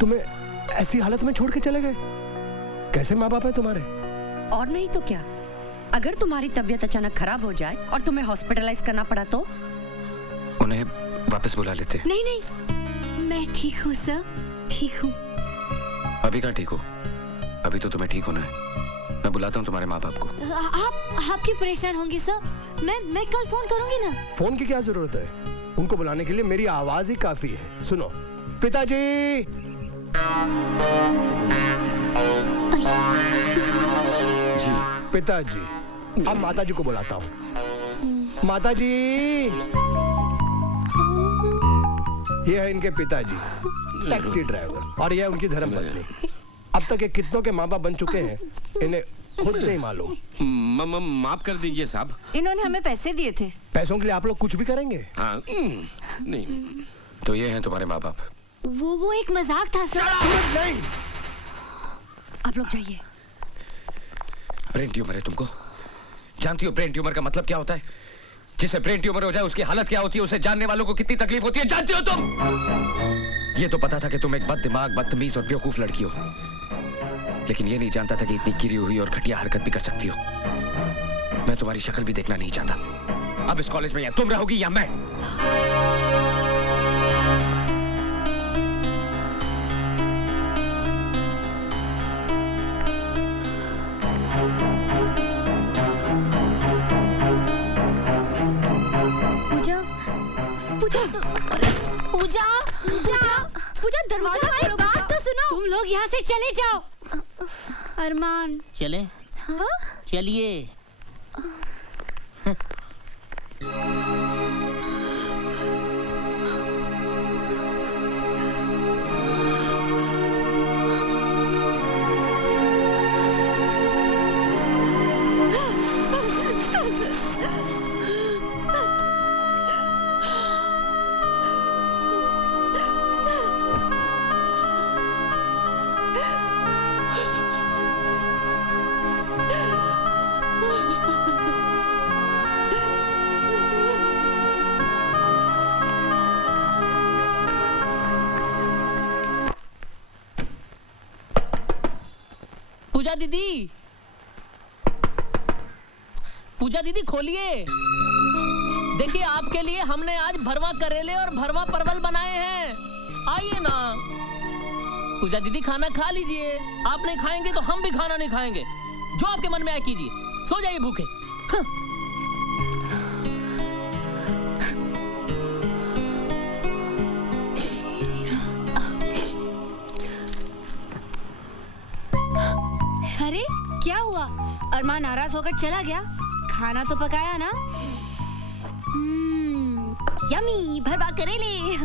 तुम्हें ऐसी हालत में छोड़ के चले गए? कैसे माँ बाप है तुम्हारे? और नहीं तो क्या, अगर तुम्हारी तबीयत अचानक खराब हो जाए और तुम्हें हॉस्पिटलाइज करना पड़ा तो? उन्हें वापस बुला लेते। नहीं नहीं, मैं ठीक हूँ सर, ठीक हूँ। अभी कहाँ ठीक हो? अभी तो तुम्हें ठीक होना है। मैं बुलाता हूँ तुम्हारे माँ बाप को। आप क्यों परेशान होंगे सर? मैं कल फोन करूंगी ना। फोन की क्या जरूरत है? उनको बुलाने के लिए मेरी आवाज ही काफी है। सुनो, पिताजी। जी पिताजी। अब माताजी को बुलाता हूँ। माताजी। ये है इनके पिताजी, टैक्सी ड्राइवर, और यह उनकी धर्मपत्नी। अब तक ये कितनों के माँ बाप बन चुके हैं, इन्हें खुद नहीं मालूम। माफ कर दीजिए साहब। इन्होंने हमें पैसे दिए थे। पैसों के लिए आप लोग कुछ भी करेंगे? हाँ, नहीं। तो ये हैं तुम्हारे माँ बाप। वो एक मजाक था सर। नहीं। आप लोग जाइए। ब्रेन ट्यूमर है तुमको? जानती हो ब्रेन ट्यूमर का मतलब क्या होता है? जिसे ब्रेन ट्यूमर हो जाए उसकी हालत क्या होती है, उसे जानने वालों को कितनी तकलीफ होती है, जानती हो तुम? ये तो पता था कि तुम एक बददिमाग, बदतमीज और बेवकूफ लड़की हो, लेकिन ये नहीं जानता था कि इतनी गिरी हुई और घटिया हरकत भी कर सकती हो। मैं तुम्हारी शक्ल भी देखना नहीं चाहता। अब इस कॉलेज में या तुम रहोगी या मैं। पूजा पूजा दरवाजा खोलो। बात तो सुनो। तुम लोग यहाँ से चले जाओ। अरमान चले? हाँ? चलिए। पूजा दीदी, पूजा दीदी खोलिए। देखिए आपके लिए हमने आज भरवा करेले और भरवा परवल बनाए हैं, आइए ना। पूजा दीदी खाना खा लीजिए। आप नहीं खाएंगे तो हम भी खाना नहीं खाएंगे। जो आपके मन में आए कीजिए, सो जाइए भूखे। अरे क्या हुआ? अरमान नाराज होकर चला गया? खाना तो पकाया ना? यमी भरवा करेले।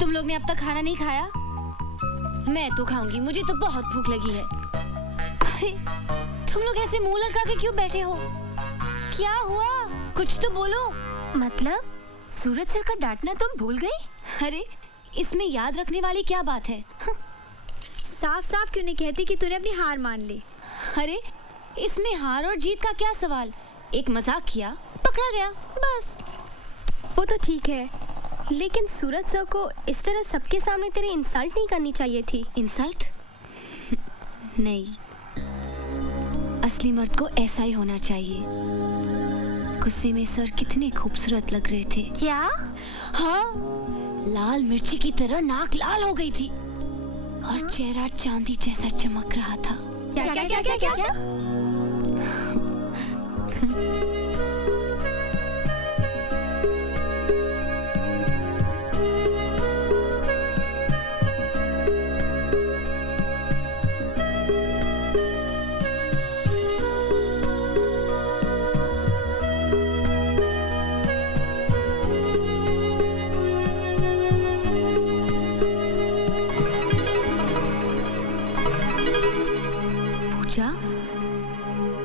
तुम लोग ने अब तक खाना नहीं खाया? मैं तो खाऊंगी, मुझे तो बहुत भूख लगी है। अरे तुम लोग ऐसे मुंह लटका के क्यों बैठे हो? क्या हुआ? कुछ तो बोलो। मतलब सूरज सर का डांटना तुम भूल गई? अरे इसमें याद रखने वाली क्या बात है? साफ साफ क्यों नहीं कहती कि तूने अपनी हार मान ली? अरे इसमें हार और जीत का क्या सवाल? एक मजाक किया, पकड़ा गया, बस। वो तो ठीक है, लेकिन सूरज सर को इस तरह सबके सामने तेरी इंसल्ट नहीं करनी चाहिए थी। इंसल्ट? नहीं, असली मर्द को ऐसा ही होना चाहिए। गुस्से में सर कितने खूबसूरत लग रहे थे। क्या? हाँ, लाल मिर्ची की तरह नाक लाल हो गई थी और चेहरा चांदी जैसा चमक रहा था। क्या क्या क्या क्या क्या, क्या?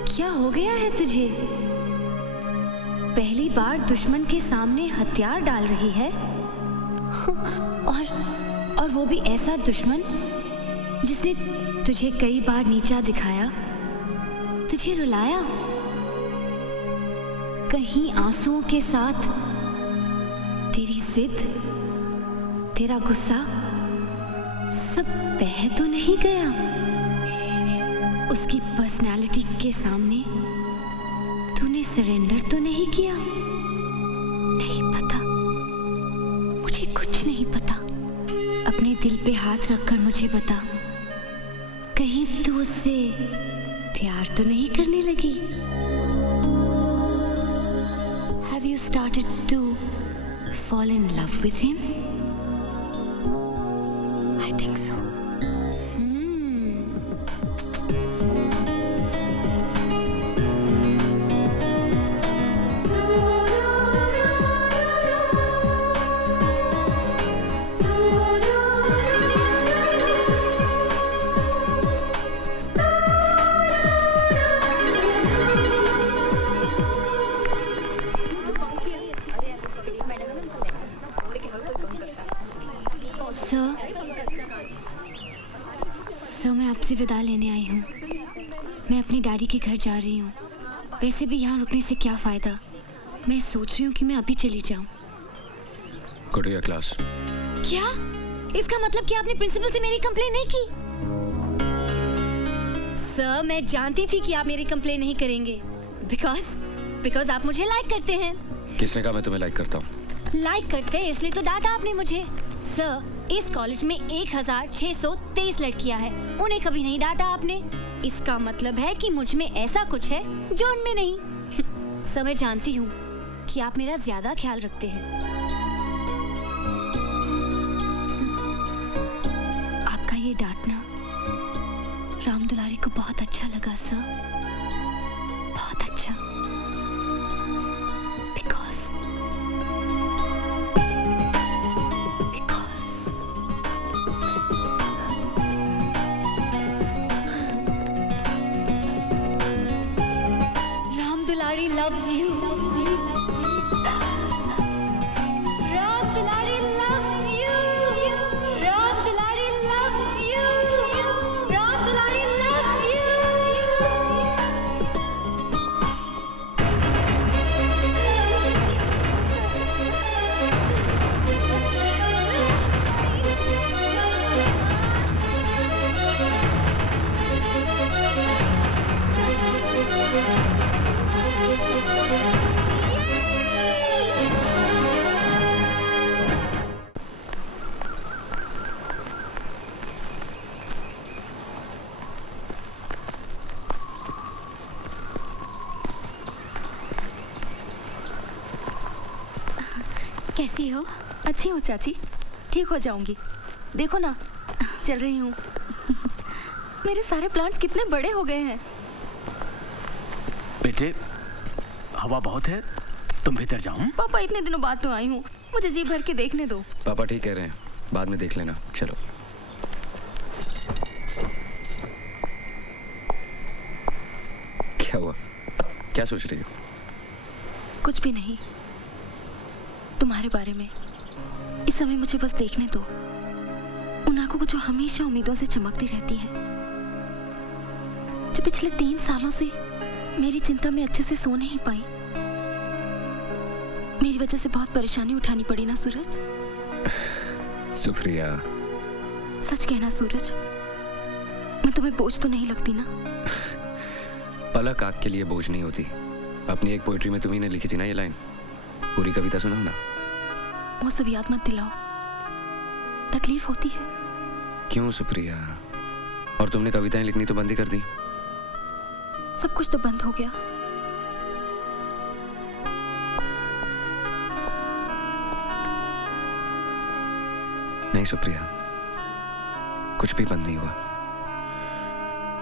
क्या हो गया है तुझे? पहली बार दुश्मन के सामने हथियार डाल रही है और वो भी ऐसा दुश्मन जिसने तुझे कई बार नीचा दिखाया, तुझे रुलाया, कहीं आंसुओं के साथ तेरी जिद, तेरा गुस्सा सब बह तो नहीं गया? उसकी पर्सनालिटी के सामने तूने सरेंडर तो नहीं किया? नहीं पता, मुझे कुछ नहीं पता। अपने दिल पे हाथ रखकर मुझे बता, कहीं तू उससे प्यार तो नहीं करने लगी? Have you started to fall in love with him? I think so. Sir, मैं आपसे विदा लेने आई हूँ। मैं अपनी डैडी के घर जा रही हूँ। वैसे भी यहाँ रुकने से क्या फ़ायदा? मैं सोच रही हूँ कि मैं अभी चली जाऊँ। Go to your class. क्या? इसका मतलब कि आपने प्रिंसिपल से मेरी कंप्लेन नहीं की? सर, मैं जानती थी कि आप मेरी कंप्लेन नहीं करेंगे। बिकॉज आप मुझे लाइक करते हैं। किसने कहा मैं तुम्हें लाइक करता हूँ? लाइक करते हैं इसलिए तो डांटा आपने मुझे। सर, इस कॉलेज में 1623 लड़कियां हैं, उन्हें कभी नहीं डांटा आपने। इसका मतलब है कि मुझ में ऐसा कुछ है जो उनमें नहीं। सर, मैं जानती हूँ कि आप मेरा ज्यादा ख्याल रखते हैं। आपका ये डांटना राम दुलारी को बहुत अच्छा लगा सर, बहुत अच्छा। Dulari loves you. Ram Dulari loves you. Ram Dulari loves you. Ram Dulari loves you. कैसी हो? अच्छी हूँ चाची, ठीक हो जाऊंगी। देखो ना, चल रही हूँ। मेरे सारे प्लांट्स कितने बड़े हो गए हैं। बेटे, हवा बहुत है, तुम भीतर जाओ। पापा, इतने दिनों बाद तो आई हूँ, मुझे जी भर के देखने दो। पापा ठीक कह रहे हैं, बाद में देख लेना। चलो। क्या हुआ? क्या सोच रही हो? कुछ भी नहीं, तुम्हारे बारे में। इस समय मुझे बस देखने दो उन आंखों को जो हमेशा उम्मीदों से चमकती रहती है, जो पिछले 3 सालों से मेरी चिंता में अच्छे से सो नहीं पाई। मेरी वजह से बहुत परेशानी उठानी पड़ी ना सूरज। सुप्रिया, सच कहना सूरज, मैं तुम्हें बोझ तो नहीं लगती ना? पलक आग के लिए बोझ नहीं होती। अपनी एक पोइट्री में तुम्ही ने लिखी थी ना ये लाइन, पूरी कविता सुनाओ ना। वो सब याद मत दिलाओ, तकलीफ होती है। क्यों सुप्रिया? और तुमने कविताएं लिखनी तो बंद ही कर दी। सब कुछ तो बंद हो गया। नहीं सुप्रिया, कुछ भी बंद नहीं हुआ।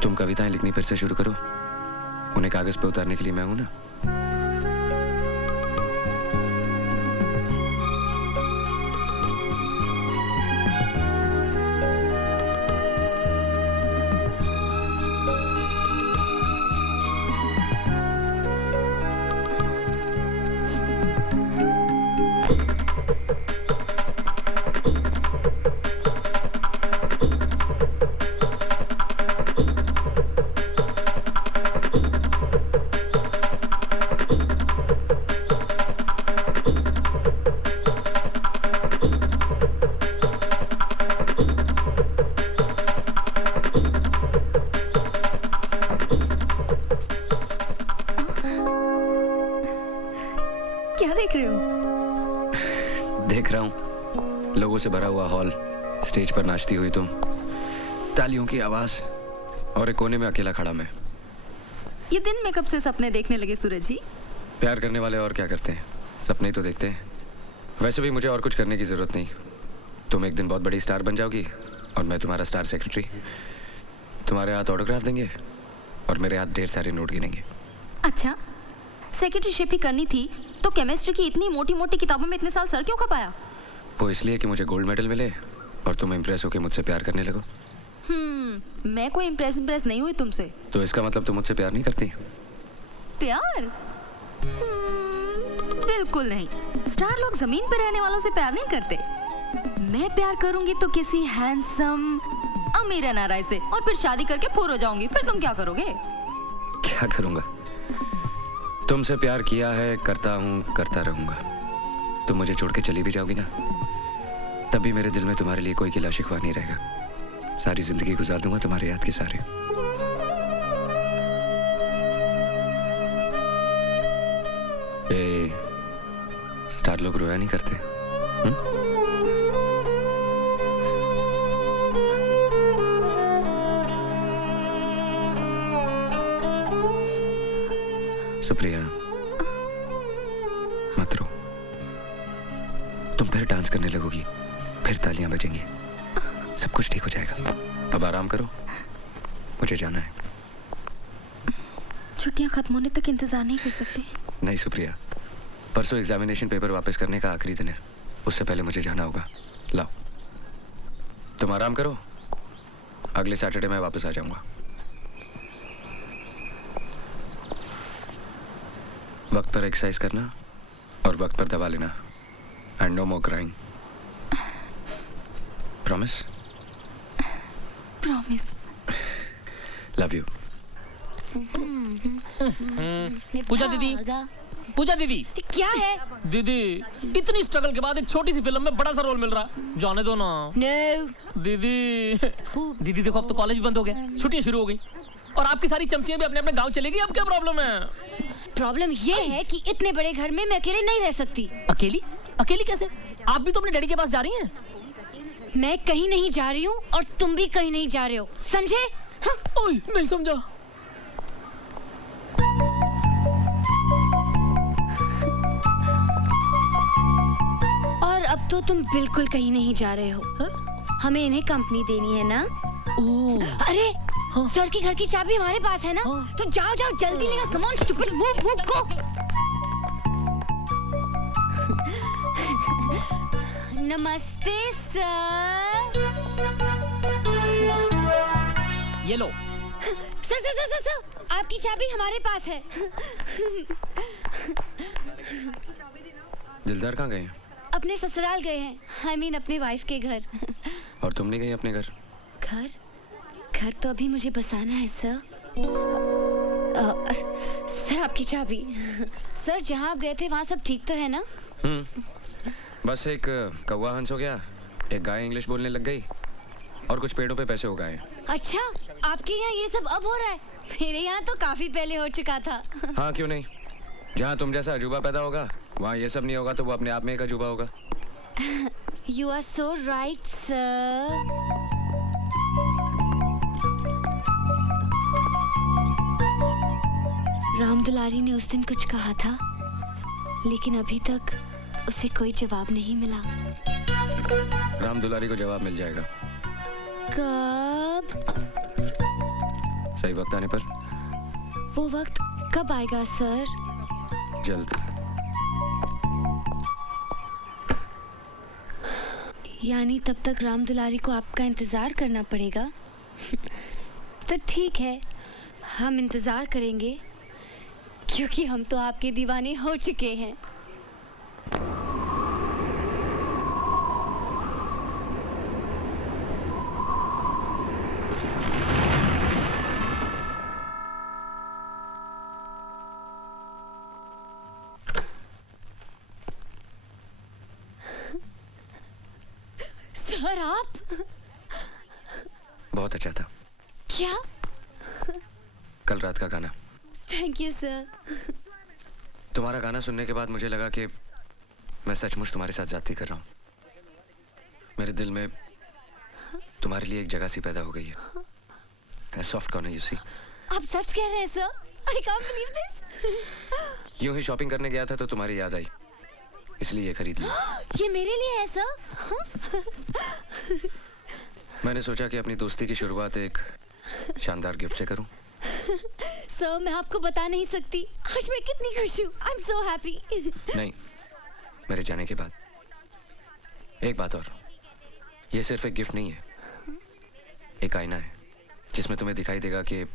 तुम कविताएं लिखनी फिर से शुरू करो, उन्हें कागज पे उतारने के लिए मैं हूं ना। देख रहा हूं लोगों से भरा हुआ हॉल, स्टेज पर नाचती हुई तुम, तालियों की आवाज, और एक कोने में अकेला खड़ा मैं। ये दिन में कब से सपने देखने लगे सूरज जी? प्यार करने वाले और क्या करते हैं, सपने ही तो देखते हैं। वैसे भी मुझे और कुछ करने की जरूरत नहीं। तुम एक दिन बहुत बड़ी स्टार बन जाओगी और मैं तुम्हारा स्टार सेक्रेटरी। तुम्हारे हाथ ऑटोग्राफ देंगे और मेरे हाथ ढेर सारे नोट गिनेंगे। अच्छा, सेक्रेटरीशिप ही करनी थी तो केमिस्ट्री की इतनी मोटी मोटी किताबों में इतने साल सर क्यों खपाया? वो इसलिए कि मुझे गोल्ड मेडल मिले और तुम इम्प्रेस होकर मुझसे प्यार करने लगो। मैं कोई इम्प्रेस नहीं हुई तुमसे। तो इसका मतलब तुम मुझसे प्यार नहीं करती? प्यार? बिल्कुल नहीं। स्टार लोग जमीन पर रहने वालों से प्यार नहीं करते। मैं प्यार करूंगी तो किसी हैंडसम अमीर एनआरआई से, और फिर शादी करके फूर हो जाऊंगी। फिर तुम क्या करोगे? क्या करूंगा? तुमसे प्यार किया है, करता हूँ, करता रहूंगा। तुम मुझे छोड़ के चली भी जाओगी ना, तब भी मेरे दिल में तुम्हारे लिए कोई गिला शिकवा नहीं रहेगा। सारी जिंदगी गुजार दूंगा तुम्हारे याद के सारे। स्टार लोग रोया नहीं करते। सुप्रिया, मत रो। तुम फिर डांस करने लगोगी, फिर तालियां बजेंगी, सब कुछ ठीक हो जाएगा। अब आराम करो, मुझे जाना है। छुट्टियां खत्म होने तक इंतजार नहीं कर सकते? नहीं सुप्रिया, परसों एग्जामिनेशन पेपर वापस करने का आखिरी दिन है, उससे पहले मुझे जाना होगा। लाओ, तुम आराम करो, अगले सैटरडे मैं वापस आ जाऊंगा। वक्त पर एक्सरसाइज करना और वक्त पर दवा लेना, and no more crying. Promise? Promise. Love you. Pooja दीदी, पूजा दीदी। क्या है? दीदी, इतनी स्ट्रगल के बाद एक छोटी सी फिल्म में बड़ा सा रोल मिल रहा, जाने दो ना। No. दीदी, दीदी देखो अब तो कॉलेज भी बंद हो गया, छुट्टियां शुरू हो गई, और आपकी सारी चमचियां भी अपने अपने गांव चलेगी। अब क्या प्रॉब्लम है? प्रॉब्लम ये है कि इतने बड़े घर में मैं अकेले नहीं रह सकती। अकेली? अकेली कैसे? आप भी तो अपने डैडी के पास जा रही हैं। मैं कहीं नहीं जा रही हूँ और तुम भी कहीं नहीं जा रहे हो, समझे? हाँ? ओए, नहीं समझा। और अब तो तुम बिल्कुल कहीं नहीं जा रहे हो। हा? हमें इन्हें कंपनी देनी है ना? अरे हाँ? सर के घर की चाबी हमारे पास है ना? हाँ? तो जाओ जाओ जल्दी लेकर, come on stupid, move move go. नमस्ते सर। ये लो। Sir sir sir sir sir, आपकी चाबी हमारे पास है। दिलदार कहाँ गए हैं? अपने ससुराल गए हैं, I mean अपने वाइफ के घर। और तुम नहीं गई अपने घर? घर? घर तो अभी मुझे बसाना है सर। सर आपकी चाबी। सर जहाँ आप गए थे वहाँ सब ठीक तो है ना? बस एक कौवा हंस हो गया, एक गाय इंग्लिश बोलने लग गई और कुछ पेड़ों पे पैसे उगाए। अच्छा, आपके यहाँ ये सब अब हो रहा है? मेरे यहाँ तो काफी पहले हो चुका था। हाँ क्यों नहीं, जहाँ तुम जैसा अजूबा पैदा होगा वहाँ ये सब नहीं होगा तो वो अपने आप में एक अजूबा होगा। You are so right, sir. Ram Dulari ने उस दिन कुछ कहा था, लेकिन अभी तक उसे कोई जवाब नहीं मिला। राम दुलारी को जवाब मिल जाएगा। कब? सही वक्त आने पर। वो वक्त कब आएगा सर? जल्द। यानी तब तक राम दुलारी को आपका इंतजार करना पड़ेगा। तो ठीक है, हम इंतजार करेंगे, क्योंकि हम तो आपके दीवाने हो चुके हैं। सर आप? बहुत अच्छा था। क्या? कल रात का गाना। Thank you sir. तुम्हारा गाना सुनने के बाद मुझे लगा कि मैं सचमुच तुम्हारे साथ ज्यादती कर रहा हूँ। मेरे दिल में तुम्हारे लिए एक जगह सी पैदा हो गई है। Soft corner you see. आप सच कह रहे हैं sir? I can't believe this. यूं ही शॉपिंग करने गया था तो तुम्हारी याद आई, इसलिए ये खरीद लिया। ये मेरे लिए है सर? मैंने सोचा कि अपनी दोस्ती की शुरुआत एक शानदार गिफ्ट से करूं। सर मैं आपको बता नहीं सकती आज मैं कितनी खुश हूँ। I am so happy. नहीं, मेरे जाने के बाद एक बात और, ये सिर्फ एक गिफ्ट नहीं है, एक आईना है जिसमें तुम्हें दिखाई देगा कि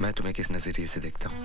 मैं तुम्हें किस नजरिए से देखता हूँ।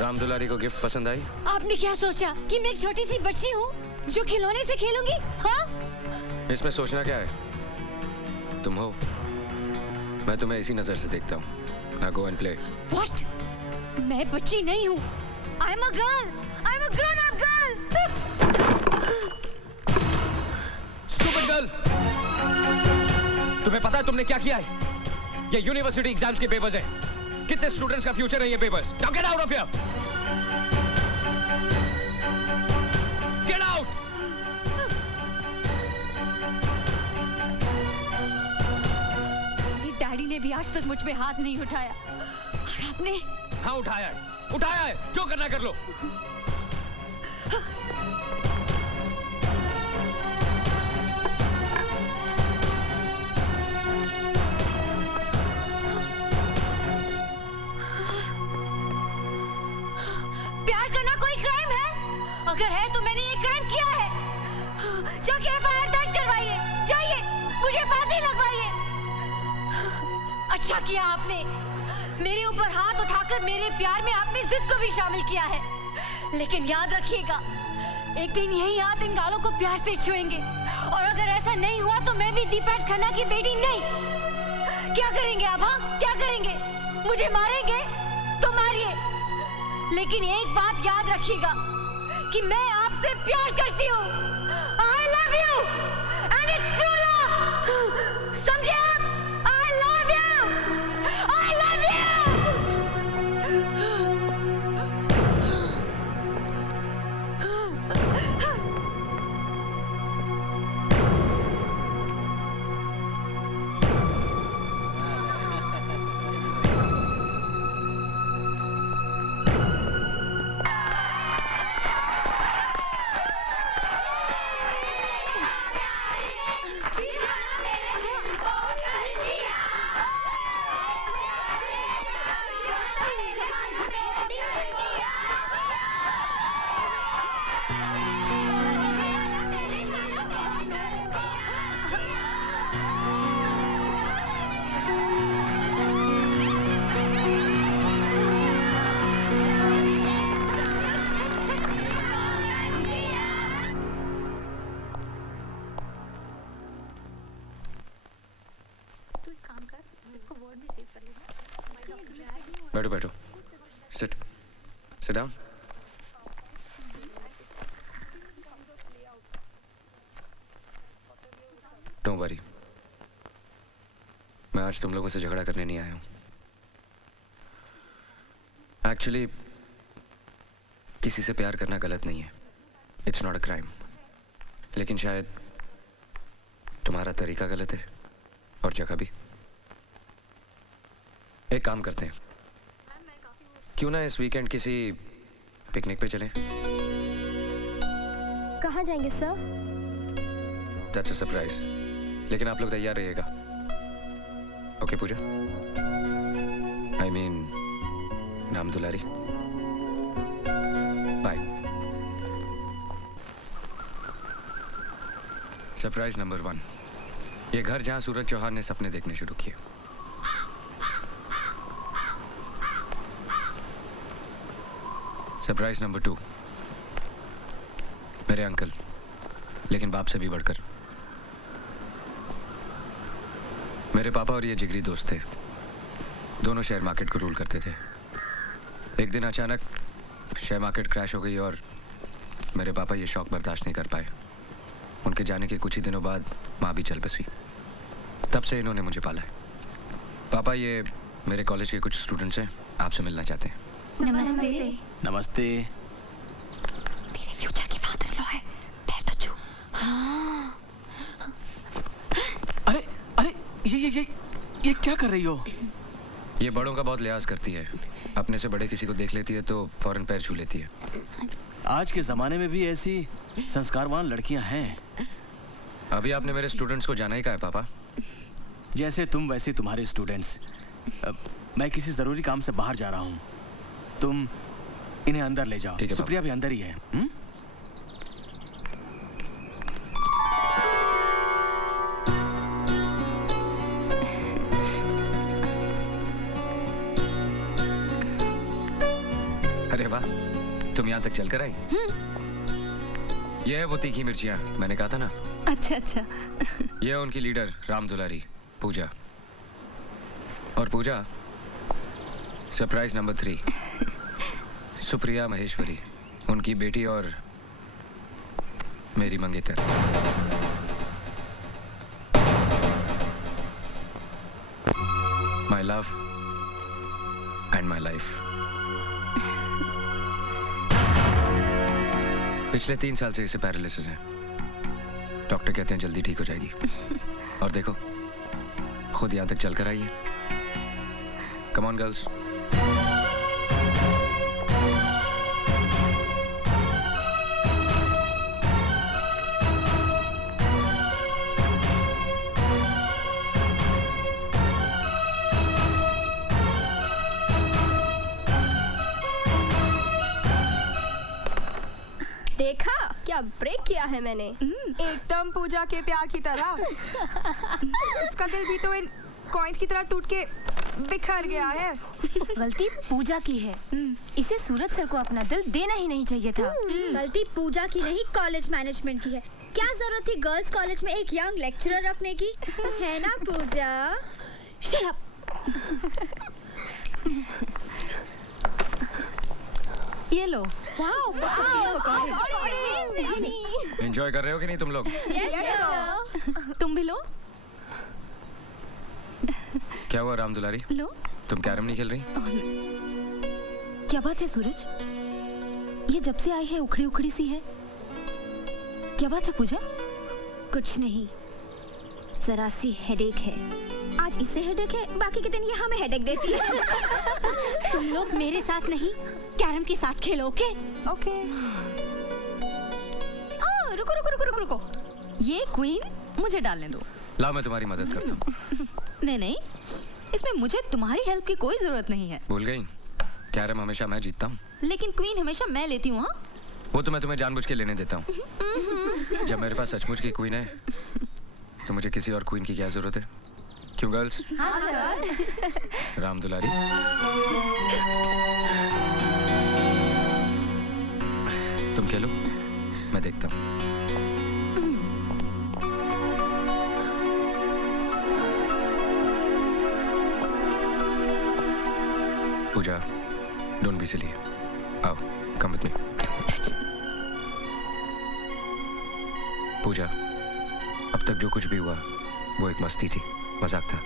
राम दुलारी को गिफ्ट पसंद आई? आपने क्या सोचा कि मैं एक छोटी सी बच्ची हूँ जो खिलौने से खेलूंगी? हाँ? इसमें सोचना क्या है? तुम हो, मैं तुम्हें इसी नजर से देखता हूँ। Now go and play. What? मैं बच्ची नहीं हूँ। I'm a girl. I'm a grown-up girl. Stupid girl! तुम्हें पता है तुमने क्या किया है? ये यूनिवर्सिटी एग्जाम्स के पेपर्स हैं। कितने स्टूडेंट्स का फ्यूचर है ये papers? Now get out of here! Get out! मेरे डैडी ने भी आज तक मुझ पे हाथ नहीं उठाया और आपने? हाँ उठाया है, उठाया है, जो करना कर लो। प्यार करना कोई क्राइम है? अगर है तो मैंने ये क्राइम किया है। जाके एफआईआर दर्ज करवाइए, जाइए, मुझे फांसी लगवाइए। अच्छा किया आपने, मेरे ऊपर हाथ उठाकर मेरे प्यार में आपने जिद को भी शामिल किया है। लेकिन याद रखिएगा, एक दिन यही हाथ इन गालों को प्यार से छुएंगे और अगर ऐसा नहीं हुआ तो मैं भी दीपराज खन्ना की बेटी नहीं। क्या करेंगे आप? हाँ क्या करेंगे? मुझे मारेंगे तो मारिए, लेकिन एक बात याद रखिएगा कि मैं आपसे प्यार करती हूँ। I love you and it's true love. समझे आप? I love you. I love you. बैठो बैठो, sit sit down. Don't worry, मैं आज तुम लोगों से झगड़ा करने नहीं आया हूं। एक्चुअली किसी से प्यार करना गलत नहीं है, इट्स नॉट अ क्राइम। लेकिन शायद तुम्हारा तरीका गलत है और जगह भी। एक काम करते हैं, क्यों ना इस वीकेंड किसी पिकनिक पे चलें? कहाँ जाएंगे सर? दैट्स अ सरप्राइज, लेकिन आप लोग तैयार रहिएगा। ओके पूजा, आई मीन नाम दुलारी, बाय। सरप्राइज नंबर 1, ये घर जहां सूरज चौहान ने सपने देखने शुरू किए। सरप्राइज नंबर 2, मेरे अंकल, लेकिन बाप से भी बढ़कर। मेरे पापा और ये जिगरी दोस्त थे, दोनों शेयर मार्केट को रूल करते थे। एक दिन अचानक शेयर मार्केट क्रैश हो गई और मेरे पापा ये शॉक बर्दाश्त नहीं कर पाए। उनके जाने के कुछ ही दिनों बाद माँ भी चल बसी। तब से इन्होंने मुझे पाला है। पापा, ये मेरे कॉलेज के कुछ स्टूडेंट्स हैं, आपसे मिलना चाहते हैं। नमस्ते। नमस्ते। तेरे फ्यूचर की फादर इन लॉ है, पैर तो छू। अरे अरे ये क्या कर रही हो? ये बड़ों का बहुत लिहाज करती है, अपने से बड़े किसी को देख लेती है तो फौरन पैर छू लेती है। आज के जमाने में भी ऐसी संस्कारवान लड़कियां हैं। अभी आपने मेरे स्टूडेंट्स को जाना ही कहा है पापा। जैसे तुम वैसे तुम्हारे स्टूडेंट्स। मैं किसी जरूरी काम से बाहर जा रहा हूँ, तुम इन्हें अंदर ले जाओ। सुप्रिया भी अंदर ही है। अरे वाह, तुम यहाँ तक चलकर आई? ये है वो तीखी मिर्चियाँ, मैंने कहा था ना। अच्छा अच्छा। ये है उनकी लीडर राम दुलारी, पूजा। और पूजा, सरप्राइज नंबर 3, सुप्रिया महेश्वरी, उनकी बेटी और मेरी मंगेतर। My love and my life. पिछले 3 साल से इसे पैरालिसिस है। डॉक्टर कहते हैं जल्दी ठीक हो जाएगी। और देखो, खुद यहाँ तक चलकर आई है। Come on girls. देखा क्या ब्रेक किया है मैंने? एकदम पूजा के प्यार की तरह। उसका दिल भी तो इन कॉइन्स की तरह टूट के बिखर गया है। गलती पूजा की है, इसे सूरज सर को अपना दिल देना ही नहीं चाहिए था। गलती पूजा की नहीं, कॉलेज मैनेजमेंट की है। क्या जरूरत थी गर्ल्स कॉलेज में एक यंग लेक्चरर रखने की, है ना पूजा? Shut up. ये लो। वाओ, एंजॉय कर रहे हो कि नहीं तुम लोग? तुम भी लो। क्या हुआ राम दुलारी? लो। तुम कैरम नहीं खेल रही? क्या बात है सूरज? ये जब से आई है उखड़ी उखड़ी सी है। क्या बात है पूजा? कुछ नहीं, जरा सी हेडेक है। आज इससे हेडेक है, बाकी के दिन ये हमें हेडेक देती है। तुम लोग मेरे साथ नहीं, कैरम के साथ खेलो। Okay okay. रुको रुको रुको रुको रुको, ये क्वीन मुझे डालने दो। लाओ, मैं तुम्हारी मदद करता हूँ। नहीं नहीं, इसमें मुझे तुम्हारी हेल्प की कोई जरूरत नहीं है। भूल गई? कैरम हमेशा मैं जीतता हूँ। लेकिन क्वीन हमेशा मैं लेती हूँ। हाँ, वो तो मैं तुम्हें जानबूझ के लेने देता हूँ। जब मेरे पास सचमुच की क्वीन है तो मुझे किसी और क्वीन की क्या जरूरत है? क्यों गर्ल्स? हाँ सर। राम दुलारी, तुम खेलो, मैं देखता हूँ। पूजा, डोंट बी सिली। आओ, कम विद मी। पूजा, अब तक जो कुछ भी हुआ वो एक मस्ती थी, मजाक था।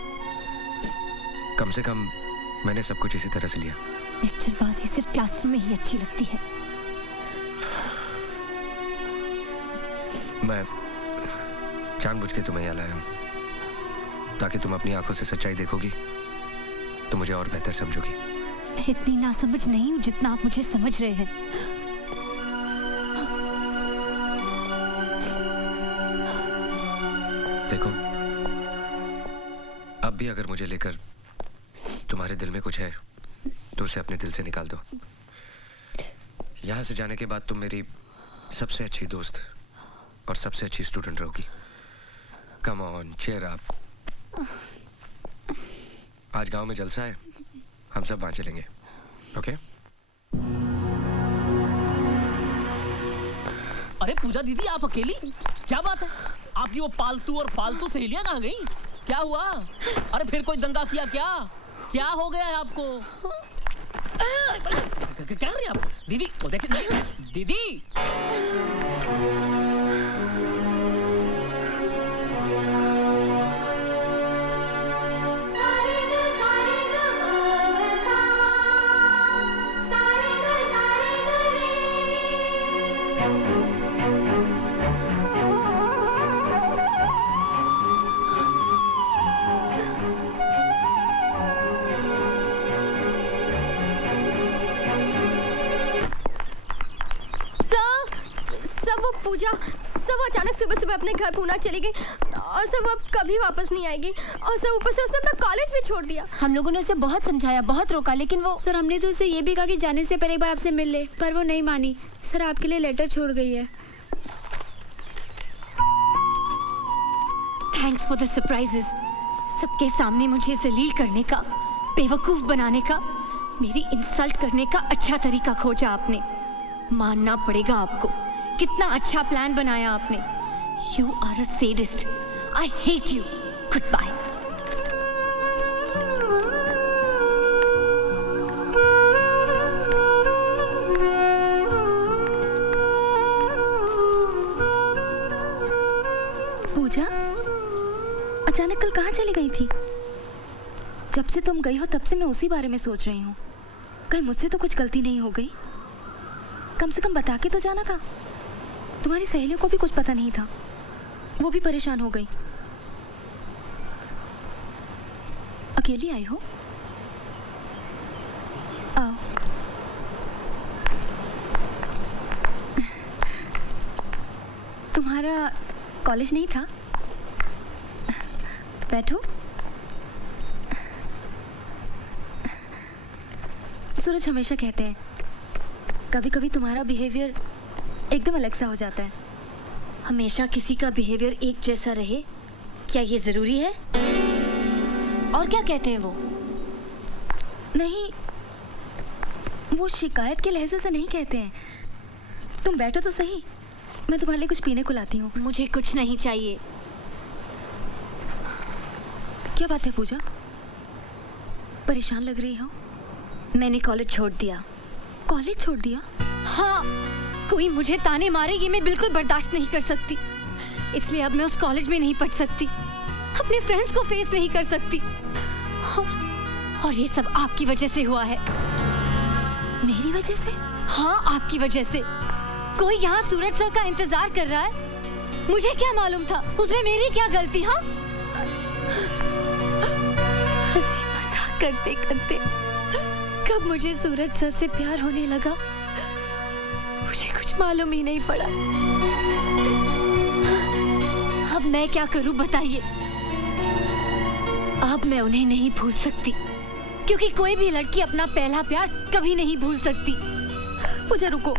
कम से कम मैंने सब कुछ इसी तरह से लिया। लेक्चरबाजी सिर्फ क्लासरूम में ही अच्छी लगती है। मैं जानबूझ के तुम्हें यहाँ लाया हूँ ताकि तुम अपनी आंखों से सच्चाई देखोगी तो मुझे और बेहतर समझोगी। मैं इतनी नासमझ नहीं हूँ जितना आप मुझे समझ रहे हैं। देखो, अब भी अगर मुझे लेकर तुम्हारे दिल में कुछ है तो उसे अपने दिल से निकाल दो। यहाँ से जाने के बाद तुम मेरी सबसे अच्छी दोस्त और सबसे अच्छी स्टूडेंट रहोगी। Come on, cheer up. आज गांव में जलसा है, हम सब वहां चलेंगे। ओके? अरे पूजा दीदी, आप अकेली? क्या बात है? आपकी वो पालतू और फालतू सहेलियां कहाँ गई? क्या हुआ? अरे फिर कोई दंगा किया क्या? क्या हो गया है आपको? क्या कर रही हैं आप? दीदी, वो देखिए, दीदी। वो पूजा सब अचानक सुबह सुबह अपने घर पूना चली गई और सब अब कभी वापस नहीं आएगी। और सब ऊपर से उसने अपना कॉलेज भी छोड़ दिया। हम लोगों ने उसे बहुत समझाया, बहुत रोका, लेकिन वो सर हमने तो उसे ये भी कहा कि जाने से पहले एक बार आपसे मिल ले, पर वो नहीं मानी। सर आपके लिए लेटर छोड़ गई है। Thanks for the surprises. सबके सामने मुझे जलील करने का, बेवकूफ बनाने का, मेरी इंसल्ट करने का अच्छा तरीका खोजा आपने। मानना पड़ेगा आपको, कितना अच्छा प्लान बनाया आपने। You are a sadist. I hate you. Goodbye. Pooja, अचानक कल कहाँ चली गई थी? जब से तुम गई हो तब से मैं उसी बारे में सोच रही हूँ। कहीं मुझसे तो कुछ गलती नहीं हो गई? कम से कम बता के तो जाना था। तुम्हारी सहेलियों को भी कुछ पता नहीं था, वो भी परेशान हो गई। अकेली आई हो? आओ। तुम्हारा कॉलेज नहीं था? बैठो। सूरज हमेशा कहते हैं कभी कभी तुम्हारा बिहेवियर एकदम अलग सा हो जाता है। हमेशा किसी का बिहेवियर एक जैसा रहे, क्या ये जरूरी है? और क्या कहते हैं वो? नहीं, वो शिकायत के लहजे से नहीं कहते हैं। तुम बैठो तो सही, मैं तुम्हारे लिए कुछ पीने को लाती हूँ। मुझे कुछ नहीं चाहिए। क्या बात है पूजा, परेशान लग रही हो? मैंने कॉलेज छोड़ दिया। कॉलेज छोड़ दिया? हाँ, कोई मुझे ताने मारे ये मैं बिल्कुल बर्दाश्त नहीं कर सकती। इसलिए अब मैं उस कॉलेज में नहीं पढ़ सकती, अपने फ्रेंड्स को फेस नहीं कर सकती। और ये सब आपकी वजह से हुआ है। मेरी वजह से? हाँ, आपकी वजह से। कोई यहाँ सूरज सर का इंतजार कर रहा है। मुझे क्या मालूम था उसमें मेरी क्या गलती? हाँ, हंसी मजाक करते करते कब मुझे सूरज सर से प्यार होने लगा मुझे कुछ मालूम ही नहीं पड़ा। अब मैं क्या करूं बताइए? अब मैं उन्हें नहीं भूल सकती, क्योंकि कोई भी लड़की अपना पहला प्यार कभी नहीं भूल सकती। पूजा रुको,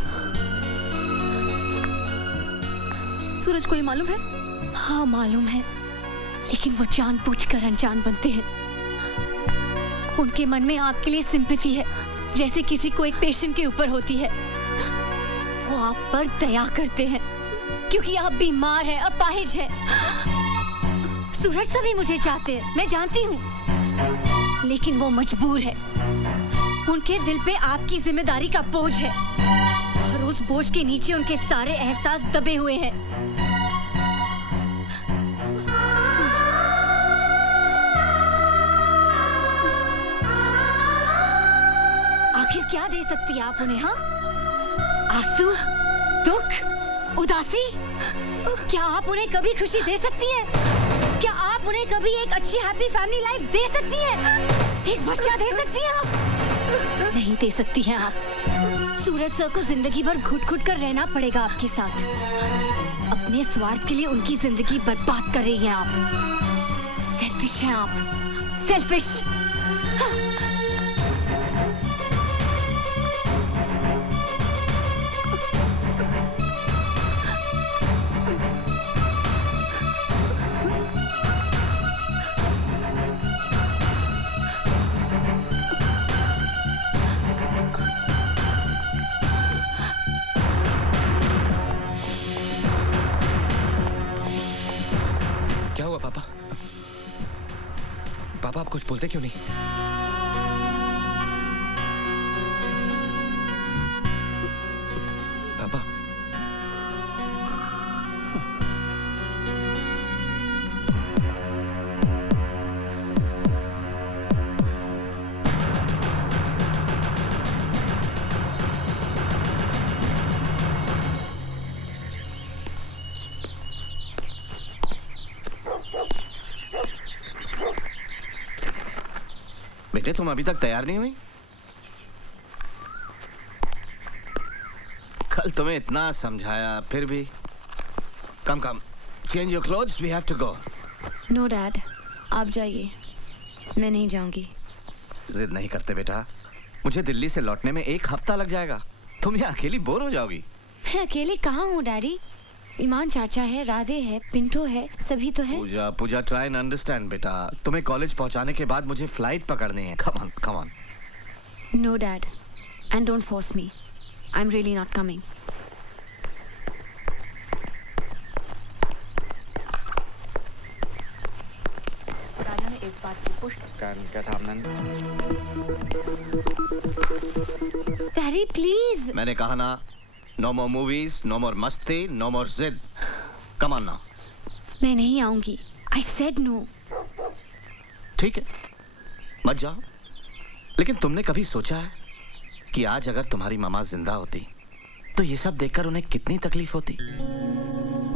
सूरज को ये मालूम है? हाँ मालूम है, लेकिन वो जानबूझकर अनजान बनते हैं। उनके मन में आपके लिए सिंपैथी है, जैसे किसी को एक पेशेंट के ऊपर होती है। वो आप पर दया करते हैं क्योंकि आप बीमार हैं, अपाहिज हैं। सूरज सभी मुझे चाहते हैं, मैं जानती हूँ, लेकिन वो मजबूर है। उनके दिल पे आपकी जिम्मेदारी का बोझ है और उस बोझ के नीचे उनके सारे एहसास दबे हुए हैं। आखिर क्या दे सकती है आप उन्हें? हाँ, आंसू, दुख, उदासी? क्या आप उन्हें कभी खुशी दे सकती हैं? क्या आप उन्हें कभी एक अच्छी हैप्पी फैमिली लाइफ दे सकती हैं? एक बच्चा दे सकती हैं आप? नहीं दे सकती हैं आप। सूरज सर को जिंदगी भर घुट-घुट कर रहना पड़ेगा आपके साथ। अपने स्वार्थ के लिए उनकी जिंदगी बर्बाद कर रही हैं आप। सेल्फिश हैं आप, सेल्फिश। पापा आप कुछ बोलते क्यों नहीं? पापा बेटे तुम अभी तक तैयार नहीं हुई? कल तुम्हें इतना समझाया फिर भी। Come come change your clothes, we have to go. No dad, आप जाइए, मैं नहीं जाऊंगी। जिद नहीं करते बेटा, मुझे दिल्ली से लौटने में 1 हफ्ता लग जाएगा। तुम यहाँ अकेली बोर हो जाओगी। मैं अकेली कहाँ हूँ डैडी? ईमान चाचा है, राधे है, पिंटो है, सभी तो हैं। पूजा पूजा ट्राई एंड अंडरस्टैंड बेटा। तुम्हें कॉलेज पहुंचाने के बाद मुझे फ्लाइट पकड़नी है। Come on come on. No dad, and don't force me, I am really not coming. राजा ने इस बात की पुष्टि डैडी प्लीज। मैंने कहा ना, no more movies, no more मस्ती, नो मोर जिद। Come on now. मैं नहीं आऊंगी। I said no. ठीक है, मत जाओ। लेकिन तुमने कभी सोचा है कि आज अगर तुम्हारी मामा जिंदा होती तो ये सब देखकर उन्हें कितनी तकलीफ होती?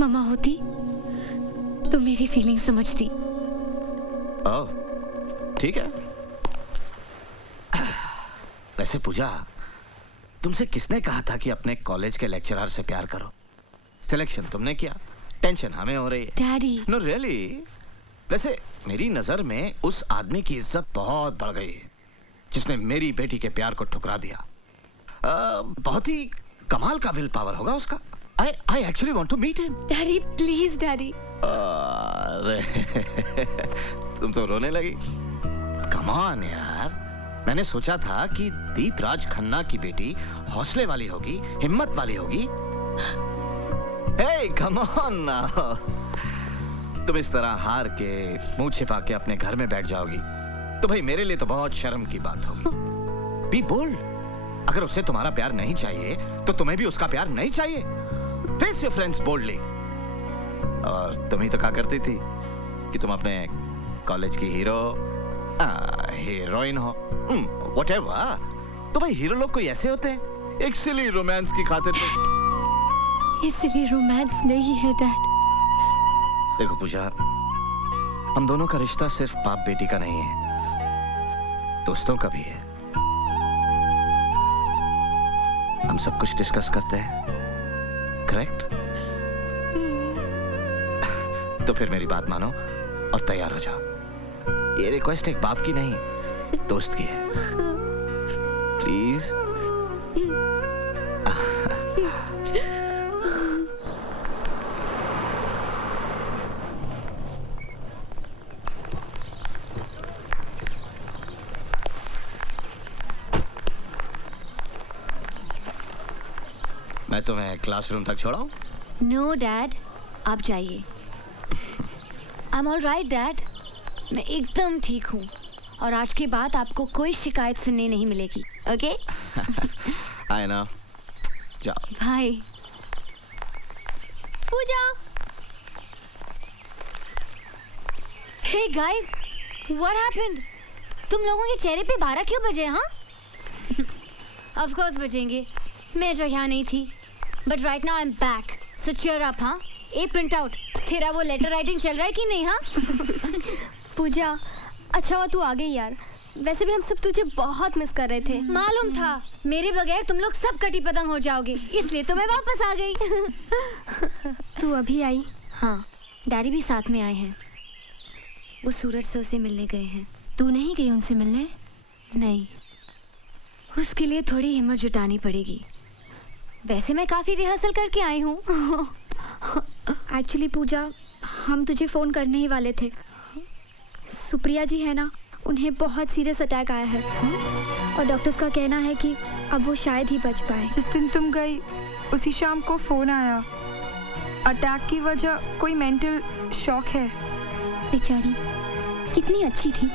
मामा होती तो मेरी फीलिंग समझती। ओह, ठीक है। वैसे पूजा, तुमसे किसने कहा था कि अपने कॉलेज के लेक्चरर से प्यार करो? सिलेक्शन तुमने किया, टेंशन हमें हो रही है। डैडी। No really. वैसे मेरी नजर में उस आदमी की इज्जत बहुत बढ़ गई है जिसने मेरी बेटी के प्यार को ठुकरा दिया। बहुत ही कमाल का विल पावर होगा उसका। I actually want to meet him. Daddy please daddy. अरे तुम तो रोने लगी। Come on यार, मैंने सोचा था कि दीपराज खन्ना की बेटी हौसले वाली होगी, हिम्मत वाली होगी। Hey, come on now. तुम इस तरह हार के मुंह छिपा के अपने घर में बैठ जाओगी तो भाई मेरे लिए तो बहुत शर्म की बात होगी। Be bold. अगर उसे तुम्हारा प्यार नहीं चाहिए तो तुम्हें भी उसका प्यार नहीं चाहिए। Face your friends boldly. और तुम ही तो कहा करती थी कि तुम अपने कॉलेज की हीरोइन हो। Whatever. तो भाई हीरो लोग कोई ऐसे होते हैं, एक सिली रोमांस की खातिर। ये सिली रोमांस नहीं है डैड। देखो पूजा, हम दोनों का रिश्ता सिर्फ बाप बेटी का नहीं है, दोस्तों का भी है। हम सब कुछ डिस्कस करते हैं, करेक्ट? तो फिर मेरी बात मानो और तैयार हो जाओ। ये रिक्वेस्ट एक बाप की नहीं, दोस्त की है। प्लीज। मैं तुम्हें क्लासरूम तक छोड़ाऊं? नो डैड, आप जाइए। I am all right dad, मैं एकदम ठीक हूँ और आज के बाद आपको कोई शिकायत सुनने नहीं मिलेगी। Okay I know. जाओ। Bye. Puja. Hey guys, what happened? तुम लोगों के चेहरे पे 12 क्यों बजे? हाँ ऑफ कोर्स बजेंगे, मैं जो यहाँ नहीं थी, but right now I am back, so cheer up. हाँ ए प्रिंट आउट, तेरा वो लेटर राइटिंग चल रहा है कि नहीं? हाँ पूजा अच्छा हुआ तू आ गई यार, वैसे भी हम सब तुझे बहुत मिस कर रहे थे। मालूम था मेरे बगैर तुम लोग सब कटी पतंग हो जाओगे, इसलिए तो मैं वापस आ गई। तू अभी आई? हाँ, डैडी भी साथ में आए हैं, वो सूरज सर से मिलने गए हैं। तू नहीं गई उनसे मिलने? नहीं, उसके लिए थोड़ी हिम्मत जुटानी पड़ेगी। वैसे मैं काफ़ी रिहर्सल करके आई हूँ। एक्चुअली पूजा, हम तुझे फ़ोन करने ही वाले थे। सुप्रिया जी है ना, उन्हें बहुत सीरियस अटैक आया है और डॉक्टर्स का कहना है कि अब वो शायद ही बच पाए। जिस दिन तुम गई उसी शाम को फ़ोन आया, अटैक की वजह कोई मेंटल शॉक है। बेचारी कितनी अच्छी थी,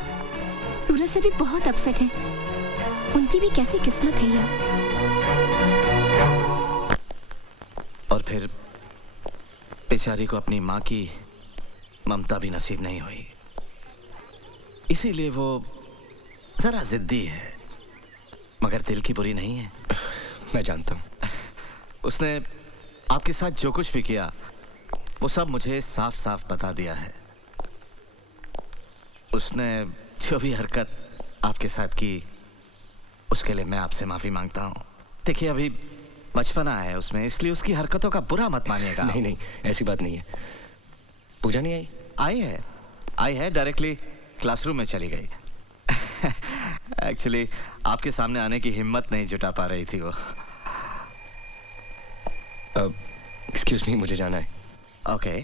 सूरज से भी बहुत अपसेट है, उनकी भी कैसी किस्मत है यार। और फिर बेचारी को अपनी माँ की ममता भी नसीब नहीं हुई, इसीलिए वो जरा जिद्दी है, मगर दिल की बुरी नहीं है। मैं जानता हूँ। उसने आपके साथ जो कुछ भी किया वो सब मुझे साफ साफ बता दिया है। उसने जो भी हरकत आपके साथ की उसके लिए मैं आपसे माफी मांगता हूँ। देखिए अभी बचपना है उसमें, इसलिए उसकी हरकतों का बुरा मत मानिएगा। नहीं नहीं, ऐसी बात नहीं है। पूजा नहीं आई? आई है डायरेक्टली क्लासरूम में चली गई। एक्चुअली आपके सामने आने की हिम्मत नहीं जुटा पा रही थी वो। एक्सक्यूज मी, मुझे जाना है। Okay,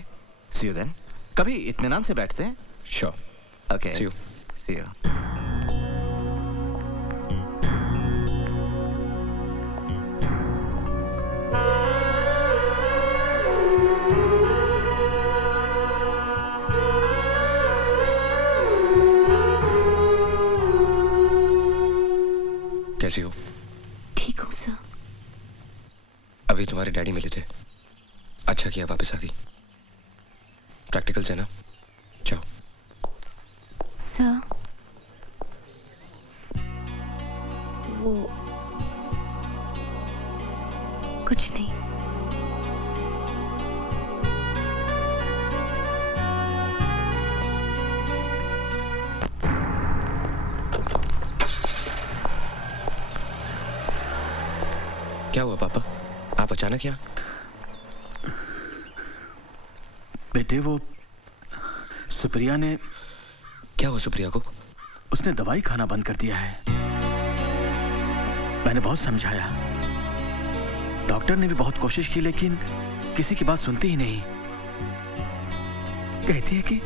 see you then. कभी इत्मीनान से बैठते हैं। Sure. Okay, see you. See you. कैसी हो? ठीक हूँ सर। अभी तुम्हारे डैडी मिले थे, अच्छा किया वापस आ गई। प्रैक्टिकल्स है ना, जाओ। सर वो कुछ नहीं। क्या हुआ पापा, आप अचानक यहाँ? बेटे वो सुप्रिया ने। क्या हुआ सुप्रिया को? उसने दवाई खाना बंद कर दिया है। मैंने बहुत समझाया, डॉक्टर ने भी बहुत कोशिश की, लेकिन किसी की बात सुनती ही नहीं। कहती है कि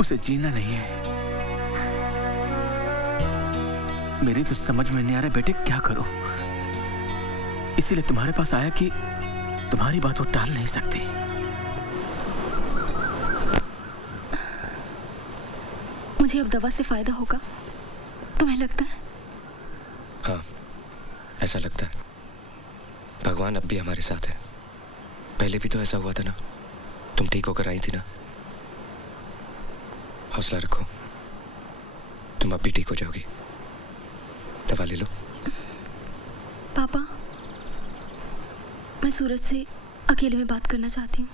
उसे जीना नहीं है। मेरी तो समझ में नहीं आ रहा बेटे क्या करो, इसीलिए तुम्हारे पास आया कि तुम्हारी बात वो टाल नहीं सकती। मुझे अब दवा से फायदा होगा, तुम्हें लगता है? हाँ, ऐसा लगता है। भगवान अब भी हमारे साथ है। पहले भी तो ऐसा हुआ था ना, तुम ठीक होकर आई थी ना। हौसला रखो, तुम अब भी ठीक हो जाओगी। दवा ले लो। पापा, मैं सूरज से अकेले में बात करना चाहती हूँ।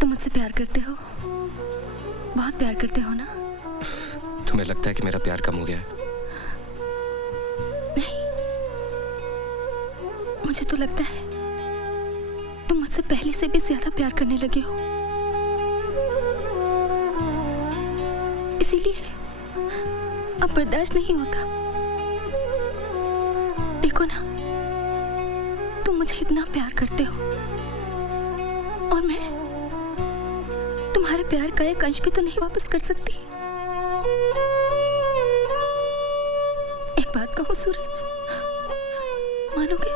तुम मुझसे प्यार करते हो? बहुत प्यार करते हो ना? तुम्हें लगता है कि मेरा प्यार कम हो गया है? नहीं, मुझे तो लगता है तुम मुझसे पहले से भी ज्यादा प्यार करने लगे हो। इसीलिए अब बर्दाश्त नहीं होता। देखो ना, तुम मुझे इतना प्यार करते हो और मैं तुम्हारे प्यार का एक अंश भी तो नहीं वापस कर सकती। एक बात कहूं सूरज, मानोगे?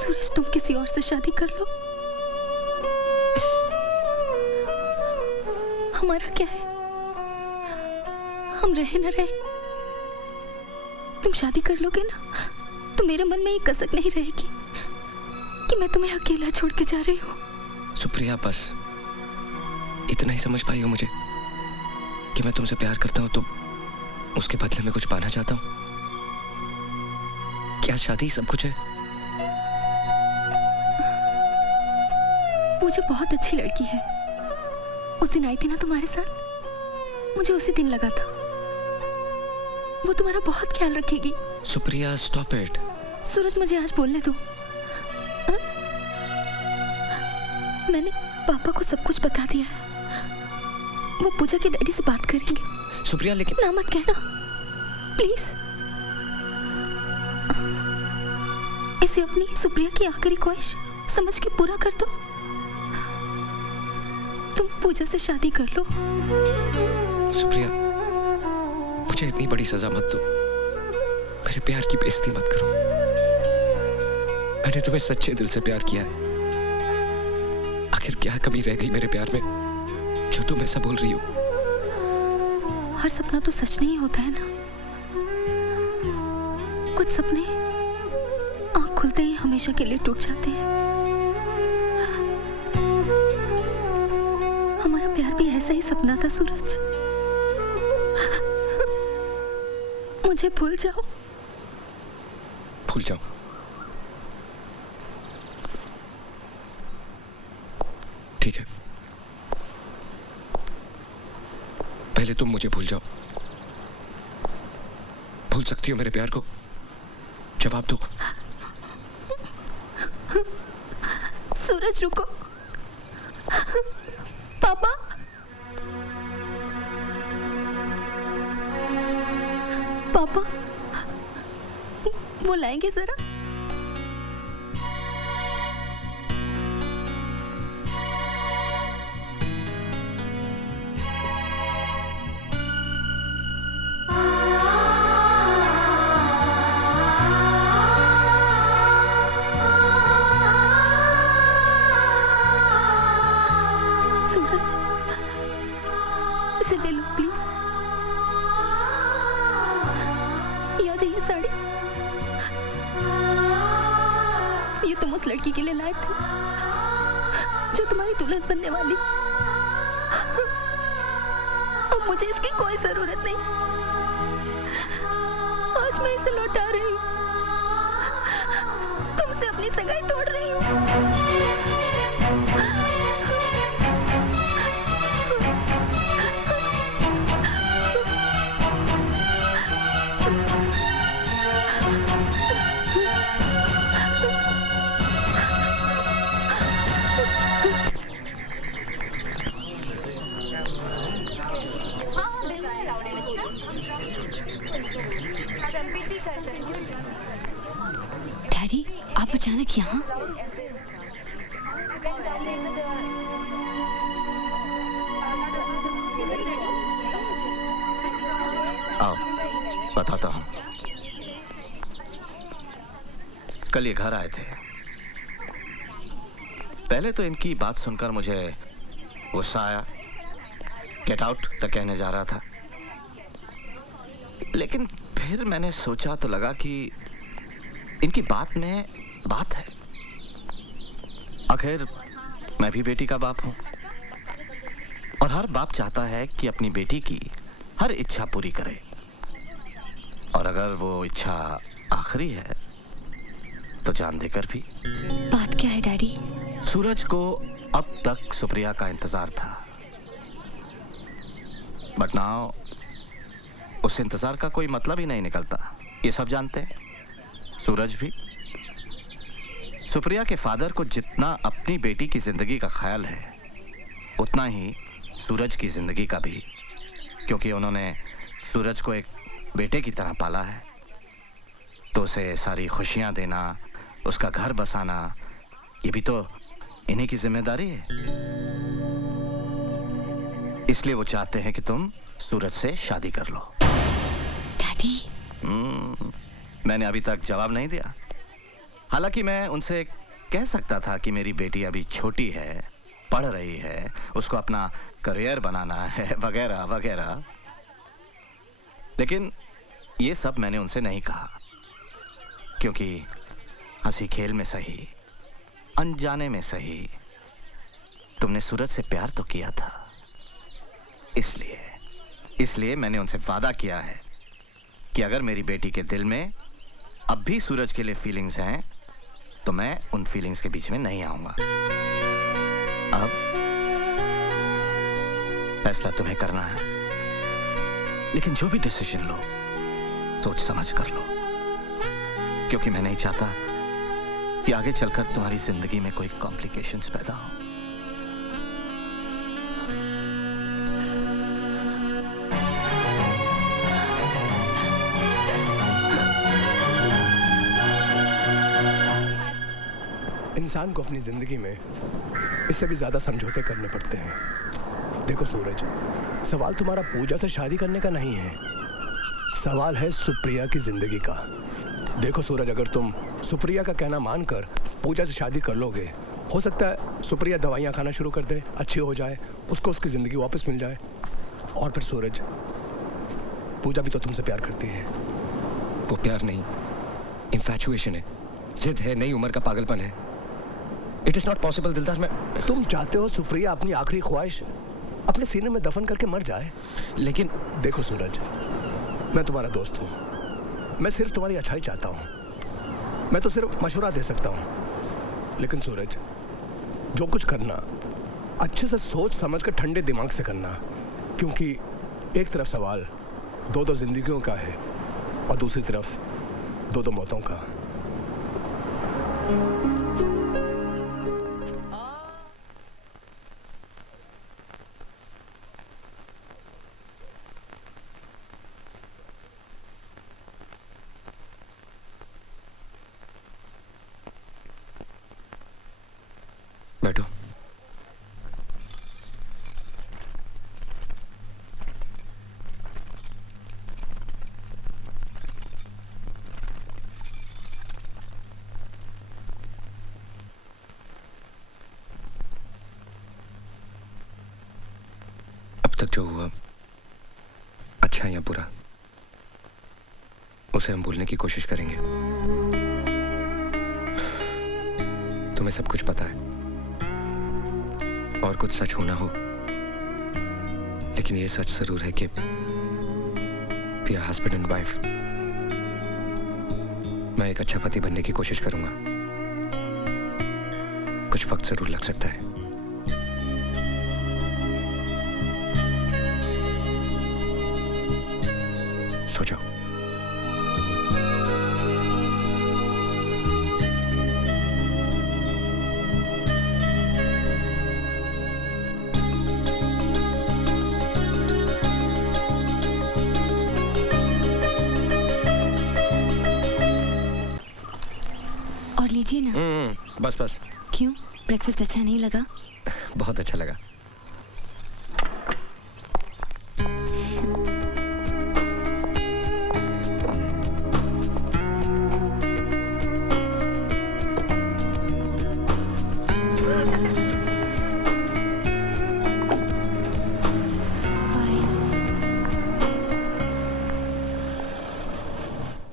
सूरज, तुम किसी और से शादी कर लो, हमारा क्या है? हम रहे न रहे, तुम शादी कर लोगे ना, तो मेरे मन में ये कसक नहीं रहेगी कि मैं तुम्हें अकेला छोड़ के जा रही हूँ। सुप्रिया, बस इतना ही समझ पाई हो मुझे कि मैं तुमसे प्यार करता हूँ तो उसके बदले में कुछ पाना चाहता हूँ। क्या शादी सब कुछ है? मुझे बहुत अच्छी लड़की है। उस दिन आई थी ना तुम्हारे साथ, मुझे उसी दिन लगा था वो तुम्हारा बहुत ख्याल रखेगी। Supriya, stop it. सूरज, मुझे आज बोलने दो। मैंने पापा को सब कुछ बता दिया है। वो पूजा के डैडी से बात करेंगे। सुप्रिया, लेकिन ना मत कहना प्लीज। इसे अपनी सुप्रिया की आखिरी ख्वाहिश समझ के पूरा कर दो। तुम पूजा से शादी कर लो। सुप्रिया, मुझे इतनी बड़ी सजा मत दो। मेरे प्यार की बेइज्जती मत करो। मैंने तुम्हें सच्चे दिल से प्यार किया है। आखिर क्या कमी रह गई मेरे प्यार में जो तुम ऐसा बोल रही हो? हर सपना तो सच नहीं होता है ना। कुछ सपने आंख खुलते ही हमेशा के लिए टूट जाते हैं। हमारा प्यार भी ऐसा ही सपना था सूरज। मुझे भूल जाओ। भूल जाओ? ठीक है, पहले तुम मुझे भूल जाओ। भूल सकती हो मेरे प्यार को? जवाब दो। सूरज, रुको। पापा, पापा वो लाएंगे जरा। सूरज, इसे ले लो प्लीज। याद है ये साड़ी? ये तुम उस लड़की के लिए लाए थे जो तुम्हारी दुल्हन बनने वाली। अब मुझे इसकी कोई जरूरत नहीं। आज मैं इसे लौटा रही हूँ। तुमसे अपनी सगाई तोड़ रही हूँ। डैडी, आप अचानक यहाँ? आओ, बताता हूँ। कल ये घर आए थे। पहले तो इनकी बात सुनकर मुझे गुस्सा आया, गेट आउट तक कहने जा रहा था। लेकिन फिर मैंने सोचा तो लगा कि इनकी बात में बात है। आखिर मैं भी बेटी का बाप हूं और हर बाप चाहता है कि अपनी बेटी की हर इच्छा पूरी करे। और अगर वो इच्छा आखिरी है तो जान देकर भी। बात क्या है डैडी? सूरज को अब तक सुप्रिया का इंतजार था, बट नाउ उस इंतजार का कोई मतलब ही नहीं निकलता। ये सब जानते हैं, सूरज भी। सुप्रिया के फादर को जितना अपनी बेटी की जिंदगी का ख्याल है उतना ही सूरज की जिंदगी का भी, क्योंकि उन्होंने सूरज को एक बेटे की तरह पाला है। तो उसे सारी खुशियां देना, उसका घर बसाना, ये भी तो इन्हीं की जिम्मेदारी है। इसलिए वो चाहते हैं कि तुम सूरज से शादी कर लो। डैडी, मैंने अभी तक जवाब नहीं दिया। हालांकि मैं उनसे कह सकता था कि मेरी बेटी अभी छोटी है पढ़ रही है, उसको अपना करियर बनाना है वगैरह वगैरह। लेकिन ये सब मैंने उनसे नहीं कहा, क्योंकि हंसी खेल में सही, अनजाने में सही, तुमने सूरज से प्यार तो किया था। इसलिए मैंने उनसे वादा किया है कि अगर मेरी बेटी के दिल में अब भी सूरज के लिए फीलिंग्स हैं तो मैं उन फीलिंग्स के बीच में नहीं आऊंगा। अब फैसला तुम्हें करना है, लेकिन जो भी डिसीजन लो सोच समझ कर लो, क्योंकि मैं नहीं चाहता कि आगे चलकर तुम्हारी जिंदगी में कोई कॉम्प्लिकेशंस पैदा हो। इंसान को अपनी जिंदगी में इससे भी ज्यादा समझौते करने पड़ते हैं। देखो सूरज, सवाल तुम्हारा पूजा से शादी करने का नहीं है, सवाल है सुप्रिया की जिंदगी का। देखो सूरज, अगर तुम सुप्रिया का कहना मानकर पूजा से शादी कर लोगे, हो सकता है सुप्रिया दवाइयाँ खाना शुरू कर दे, अच्छी हो जाए, उसको उसकी ज़िंदगी वापस मिल जाए। और फिर सूरज, पूजा भी तो तुमसे प्यार करती है। वो प्यार नहीं, इन्फैचुएशन है, जिद है, नई उम्र का पागलपन है। इट इज़ नॉट पॉसिबल दिलदार। मैं तुम चाहते हो सुप्रिया अपनी आखिरी ख्वाहिश अपने सीने में दफन करके मर जाए, लेकिन देखो सूरज, मैं तुम्हारा दोस्त हूँ, मैं सिर्फ तुम्हारी अच्छाई चाहता हूँ, मैं तो सिर्फ मशवरा दे सकता हूँ। लेकिन सूरज, जो कुछ करना अच्छे से सोच समझ कर ठंडे दिमाग से करना, क्योंकि एक तरफ सवाल दो दो जिंदगियों का है और दूसरी तरफ दो दो मौतों का। बैठो। अब तक जो हुआ, अच्छा या बुरा, उसे हम भूलने की कोशिश करेंगे। तुम्हें सब कुछ पता है और कुछ सच होना हो, लेकिन ये सच जरूर है कि we are husband and wife. मैं एक अच्छा पति बनने की कोशिश करूंगा, कुछ वक्त जरूर लग सकता है। सो जाओ। और लीजिए ना। बस बस। क्यों, ब्रेकफास्ट अच्छा नहीं लगा? बहुत अच्छा लगा।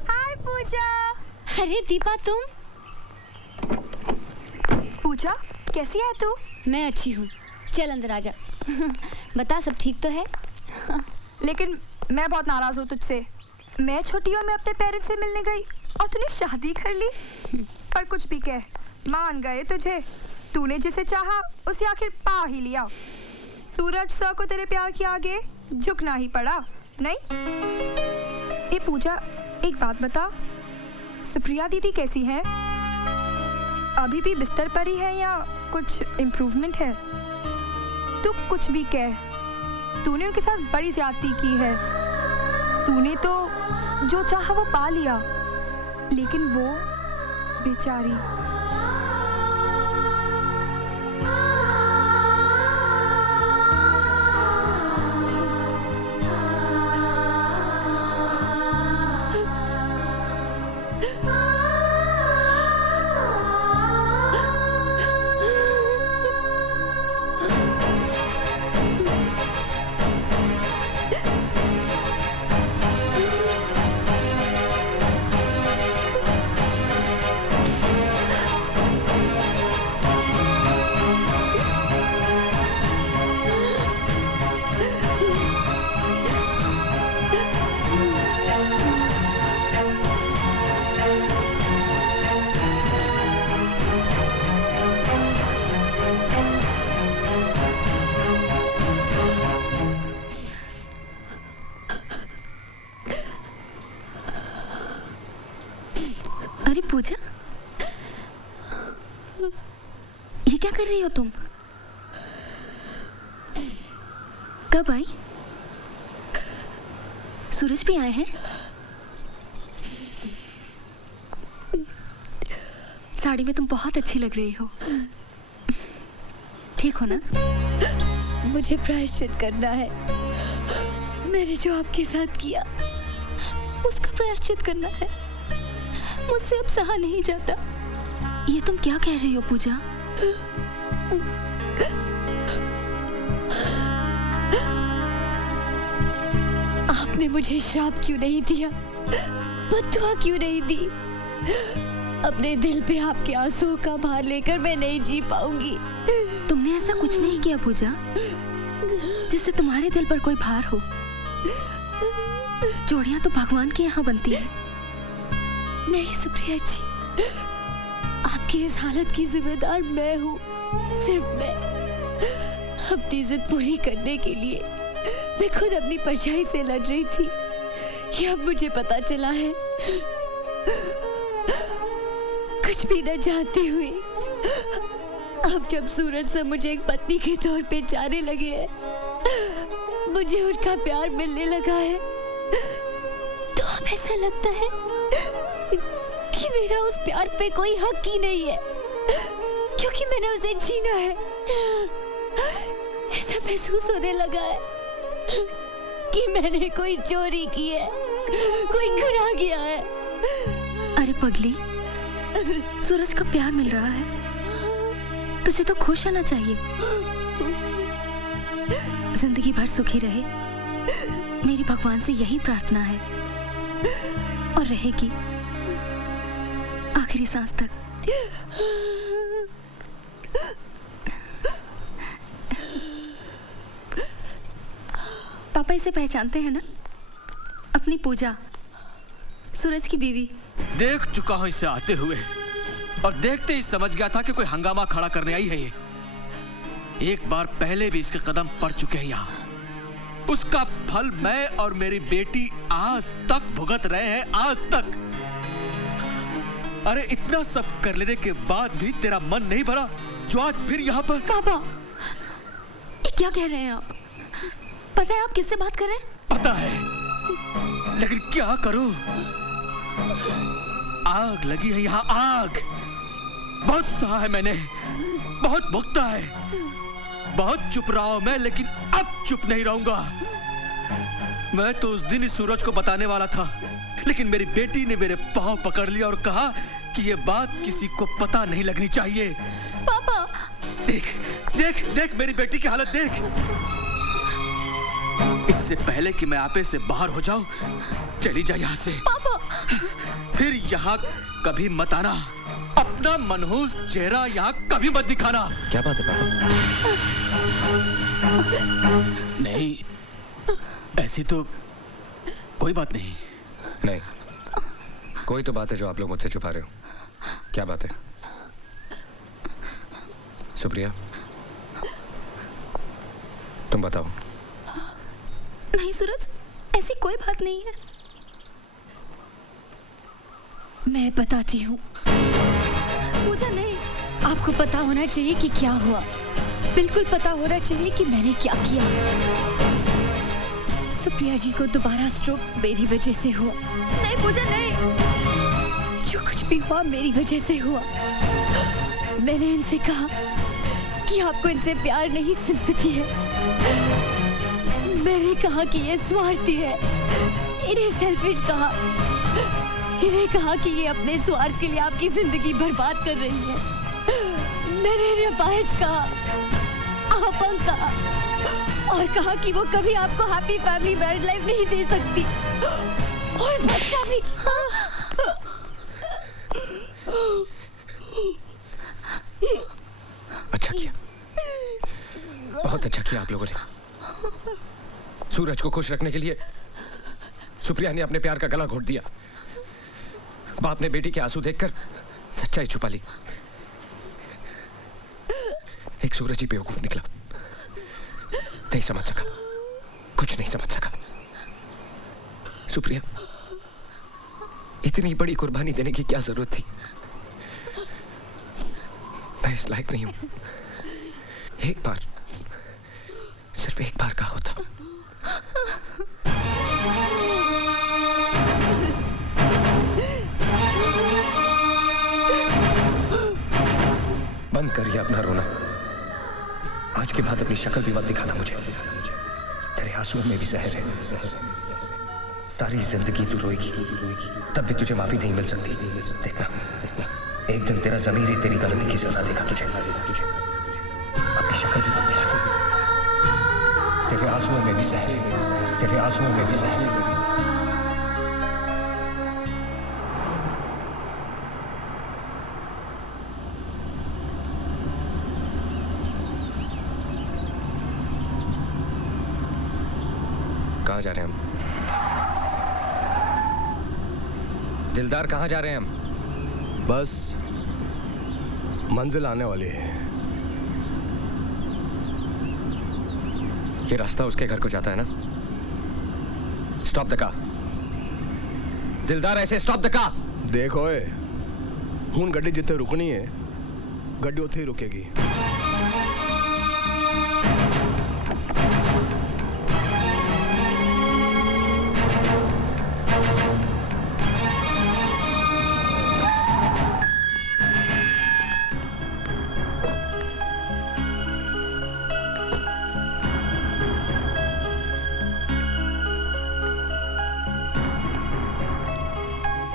हाय पूजा। अरे दीपा, तुम? पूजा, कैसी है तू? मैं अच्छी हूँ, चल अंदर आ जा। बता, सब ठीक तो है? लेकिन मैं बहुत नाराज हूँ तुझसे। मैं छोटी और मैं अपने पेरेंट्स से मिलने गई और तूने शादी कर ली। पर कुछ भी कह, मान गए तुझे। तूने जिसे चाहा उसे आखिर पा ही लिया। सूरज सर को तेरे प्यार के आगे झुकना ही पड़ा, नहीं? ए पूजा, एक बात बता, सुप्रिया दीदी कैसी है? अभी भी बिस्तर पर ही है या कुछ इम्प्रूवमेंट है? तू कुछ भी कह, तूने उनके साथ बड़ी ज्यादती की है। तूने तो जो चाहा वो पा लिया, लेकिन वो बेचारी। ये क्या कर रही हो तुम? कब आई? सूरज भी आए हैं? साड़ी में तुम बहुत अच्छी लग रही हो। ठीक हो ना? मुझे प्रायश्चित करना है। मैंने जो आपके साथ किया उसका प्रायश्चित करना है। मुझसे अब सहा नहीं जाता। ये तुम क्या कह रही हो पूजा? आपने मुझे श्राप क्यों नहीं दिया, बद्दुआ क्यों नहीं दी? अपने दिल पे आपके आंसुओं का भार लेकर मैं नहीं जी पाऊंगी। तुमने ऐसा कुछ नहीं किया पूजा जिससे तुम्हारे दिल पर कोई भार हो। जोड़ियां तो भगवान के यहाँ बनती है। नहीं सुप्रिया जी, आपकी इस हालत की जिम्मेदार मैं हूँ, सिर्फ मैं। अपनी जिद पूरी करने के लिए मैं खुद अपनी परछाई से लड़ रही थी। ये अब मुझे पता चला है। कुछ भी न जानते हुए अब जब सूरज से मुझे एक पत्नी के तौर पे जाने लगे हैं, मुझे उनका प्यार मिलने लगा है, तो अब ऐसा लगता है कि मेरा उस प्यार पे कोई हक ही नहीं है, क्योंकि मैंने उसे छीना है। ऐसा महसूस होने लगा है कि मैंने कोई चोरी की है, कोई गुनाह किया है। अरे पगली, सूरज का प्यार मिल रहा है, तुझे तो खुश होना चाहिए। जिंदगी भर सुखी रहे, मेरी भगवान से यही प्रार्थना है, और रहेगी आखिरी सांस तक। पापा इसे पहचानते हैं ना? अपनी पूजा, सूरज की बीवी। देख चुका हूं इसे आते हुए, और देखते ही समझ गया था कि कोई हंगामा खड़ा करने आई है ये। एक बार पहले भी इसके कदम पड़ चुके हैं यहाँ। उसका फल मैं और मेरी बेटी आज तक भुगत रहे हैं, आज तक। अरे इतना सब कर लेने के बाद भी तेरा मन नहीं भरा जो आज फिर यहाँ पर? पापा, ये क्या कह रहे हैं आप? पता है आप किससे बात कर रहे हैं? पता है, लेकिन क्या करूं? आग लगी है यहाँ, आग। बहुत सहा है मैंने, बहुत भुगता है, बहुत चुप रहा हूं मैं, लेकिन अब चुप नहीं रहूंगा। मैं तो उस दिन इस सूरज को बताने वाला था, लेकिन मेरी बेटी ने मेरे पांव पकड़ लिया और कहा कि ये बात किसी को पता नहीं लगनी चाहिए। पापा, देख देख देख मेरी बेटी की हालत देख। इससे पहले कि मैं आपे से बाहर हो जाऊं, चली जा यहाँ से। पापा, फिर यहाँ कभी मत आना। अपना मनहूस चेहरा यहाँ कभी मत दिखाना। क्या बात है पापा? नहीं, ऐसी तो कोई बात नहीं। नहीं, कोई तो बात है जो आप लोग मुझसे छुपा रहे हो। क्या बात है? सुप्रिया, तुम बताओ। नहीं सूरज, ऐसी कोई बात नहीं है। मैं बताती हूँ। पूजा नहीं, आपको पता होना चाहिए कि क्या हुआ। बिल्कुल पता होना चाहिए कि मैंने क्या किया। सुप्रिया जी को दोबारा स्ट्रोक मेरी वजह से हुआ। नहीं पूजा नहीं, जो कुछ भी हुआ मेरी वजह से हुआ। मैंने इनसे कहा कि आपको इनसे प्यार नहीं, सिंपैथी है। मैंने कहा कि ये स्वार्थी है, इन्हें सेल्फिश कहा। इन्हें कहा कि ये अपने स्वार्थ के लिए आपकी जिंदगी बर्बाद कर रही है। मैंने इन्हें अपाहिज कहा, अपंग कहा, और कहा कि वो कभी आपको हैप्पी फैमिली मैरिड लाइफ नहीं दे सकती, और बच्चा भी। अच्छा किया, बहुत अच्छा किया आप लोगों ने। सूरज को खुश रखने के लिए सुप्रिया ने अपने प्यार का गला घोट दिया। बाप ने बेटी के आंसू देखकर सच्चाई छुपा ली। एक सूरज ही बेवकूफ निकला, नहीं समझ सका, कुछ नहीं समझ सका। सुप्रिया, इतनी बड़ी कुर्बानी देने की क्या जरूरत थी? मैं इस लायक नहीं हूं। एक बार, सिर्फ एक बार का होता। बंद करिए अपना रोना। आज के बाद अपनी शक्ल भी मत दिखाना मुझे। तेरे आंसुओं में भी जहर है। सारी जिंदगी तू रोएगी, तब भी तुझे माफी नहीं मिल सकती। देखना, एक दिन तेरा ज़मीर ही तेरी गलती की सजा देगा तुझे। अपनी शक्ल भी मत दिखा। तेरे आंसुओं में भी जहर, तेरे आंसुओं में भी जहर। कहाँ जा रहे हैं हम? दिलदार, कहाँ जा रहे हैं हम? बस मंजिल आने वाली है। ये रास्ता उसके घर को जाता है ना? Stop the car. दिलदार, ऐसे स्टॉप द कार। देखो हुन गड्डी जिथे रुकनी है, गड्डी उथे ही रुकेगी।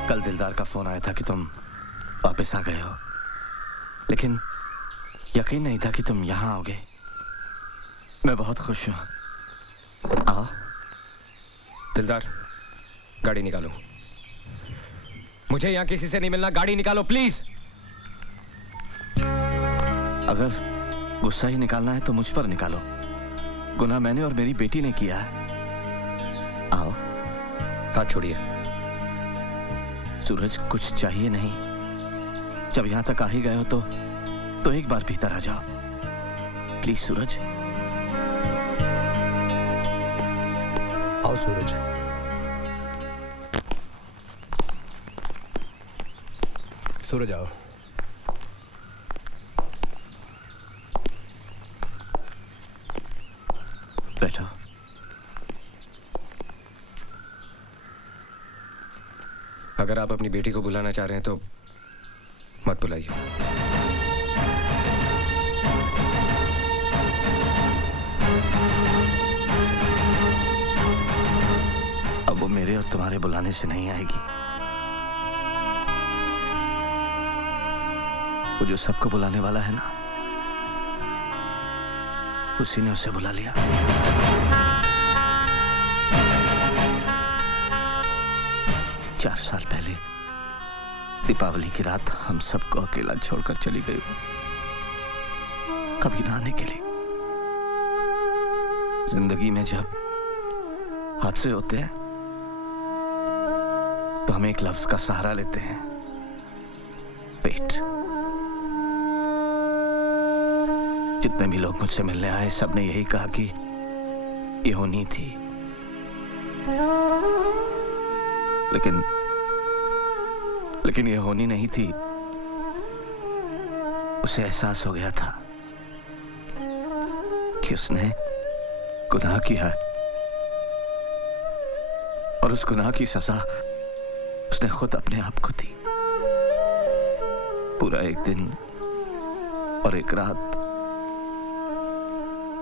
कल दिलदार का फोन आया था कि तुम वापस आ गए हो, लेकिन यकीन नहीं था कि तुम यहाँ आओगे। मैं बहुत खुश हूँ। आओ। दिलदार, गाड़ी निकालो। मुझे यहाँ किसी से नहीं मिलना। गाड़ी निकालो प्लीज। अगर गुस्सा ही निकालना है तो मुझ पर निकालो। गुनाह मैंने और मेरी बेटी ने किया है। आओ। हाथ छोड़िए। सूरज, कुछ चाहिए नहीं। जब यहां तक आ ही गए हो तो एक बार भीतर आ जाओ प्लीज। सूरज, आओ सूरज। सूरज आओ। बैठो। अगर आप अपनी बेटी को बुलाना चाह रहे हैं तो मत बुलाइए। अब वो मेरे और तुम्हारे बुलाने से नहीं आएगी। वो जो सबको बुलाने वाला है ना, उसी ने उसे बुला लिया। चार साल पहले दीपावली की रात हम सबको अकेला छोड़कर चली गई, कभी ना आने के लिए। जिंदगी में जब हादसे होते हैं तो हम एक लफ्ज का सहारा लेते हैं, वेट। जितने भी लोग मुझसे मिलने आए, सबने यही कहा कि ये होनी थी, लेकिन ये होनी नहीं थी। उसे एहसास हो गया था कि उसने गुनाह किया है और उस गुनाह की सजा उसने खुद अपने आप को दी। पूरा एक दिन और एक रात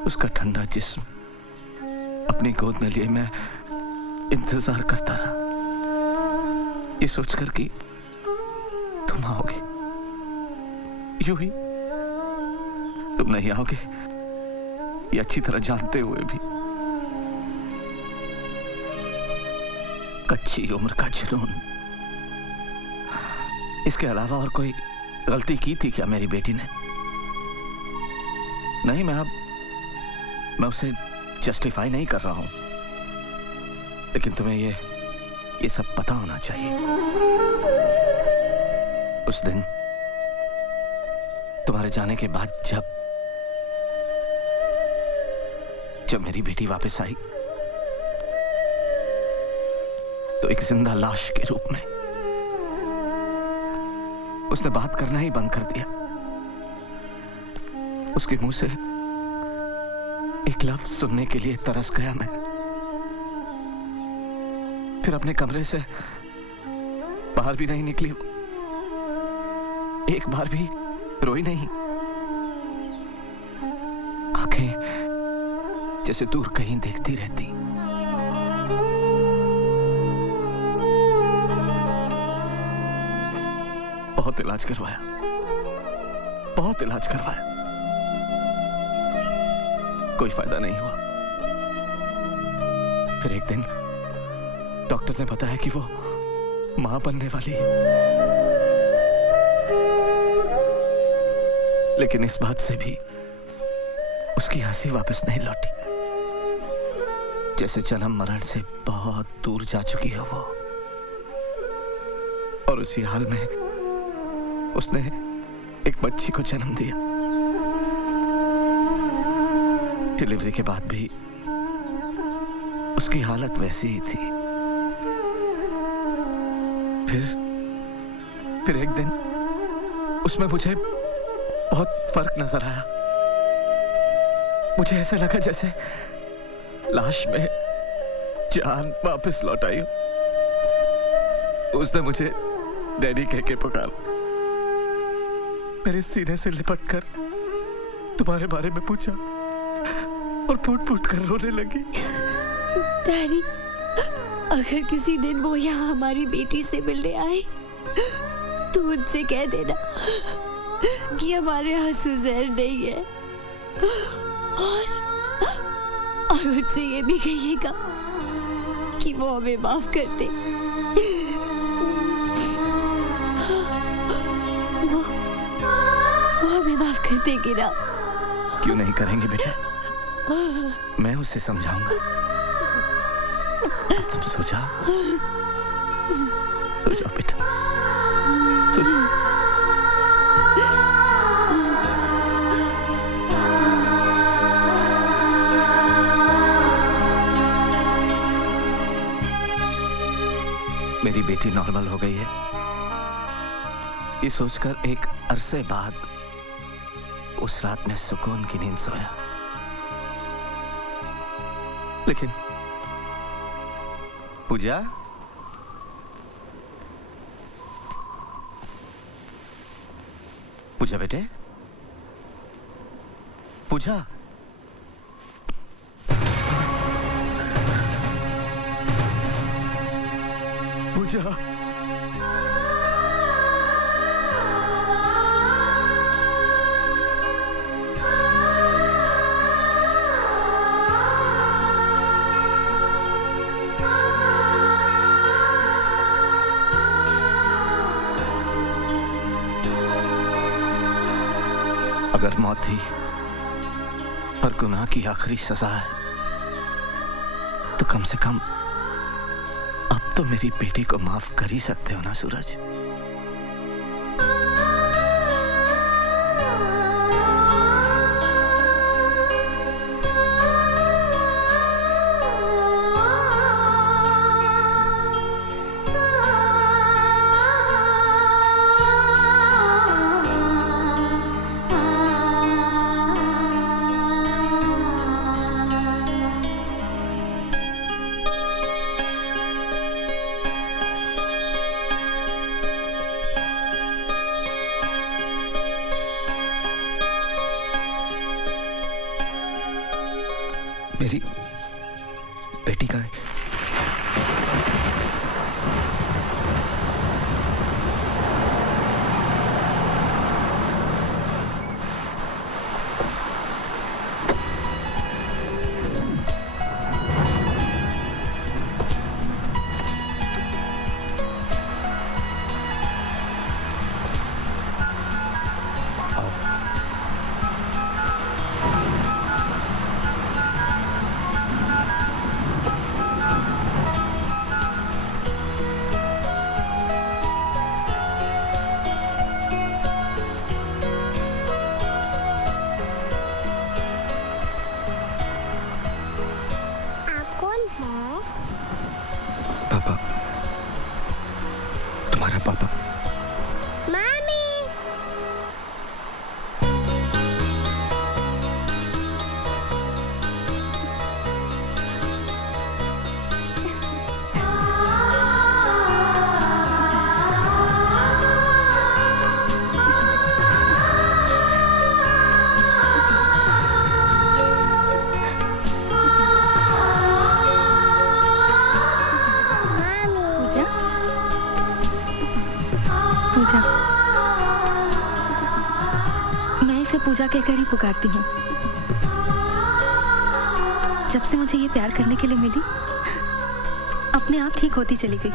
उसका ठंडा जिस्म अपनी गोद में लिए मैं इंतजार करता रहा, ये सोचकर कि तुम आओगे। यूं ही तुम नहीं आओगे, ये अच्छी तरह जानते हुए भी। कच्ची उम्र का जुनून, इसके अलावा और कोई गलती की थी क्या मेरी बेटी ने? नहीं, मैं उसे जस्टिफाई नहीं कर रहा हूं, लेकिन तुम्हें ये सब पता होना चाहिए। उस दिन तुम्हारे जाने के बाद जब मेरी बेटी वापस आई तो एक जिंदा लाश के रूप में उसने बात करना ही बंद कर दिया। उसके मुंह से एक लफ्ज सुनने के लिए तरस गया मैं। फिर अपने कमरे से बाहर भी नहीं निकली, एक बार भी रोई नहीं। आंखें जैसे दूर कहीं देखती रहती। बहुत इलाज करवाया, बहुत इलाज करवाया, कोई फायदा नहीं हुआ। फिर एक दिन डॉक्टर ने बताया कि वो मां बनने वाली है। लेकिन इस बात से भी उसकी हंसी वापस नहीं लौटी, जैसे जन्म मरण से बहुत दूर जा चुकी हो वो। और उसी हाल में उसने एक बच्ची को जन्म दिया। डिलीवरी के बाद भी उसकी हालत वैसी ही थी। फिर एक दिन उसमें मुझे बहुत फर्क नजर आया। मुझे ऐसा लगा जैसे लाश में जान वापस लौट आई हो। उसने मुझे डैडी कह के पुकारा, मेरे सीने से लिपटकर तुम्हारे बारे में पूछा और फूट फूट कर रोने लगी। डैडी, अगर किसी दिन वो यहाँ हमारी बेटी से मिलने आए तो उनसे कह देना कि हमारे आंसू जहर नहीं है, और उनसे ये भी कहिएगा कि वो हमें माफ कर दे। वो हमें माफ कर देगी ना? क्यों नहीं करेंगे बेटा, मैं उसे समझाऊंगा। अब तुम सो जाओ, सो जाओ बेटा, सो जाओ। मेरी बेटी नॉर्मल हो गई है, ये सोचकर एक अरसे बाद उस रात में सुकून की नींद सोया। लेकिन पूजा, पूजा बेटे, पूजा, पूजा, अगर मौत ही पर गुनाह की आखिरी सजा है तो कम से कम अब तो मेरी बेटी को माफ कर ही सकते हो ना सूरज। मेरी बेटी का है। उसे पूजा कहकर ही पुकारती हूँ। जब से मुझे ये प्यार करने के लिए मिली, अपने आप ठीक होती चली गई।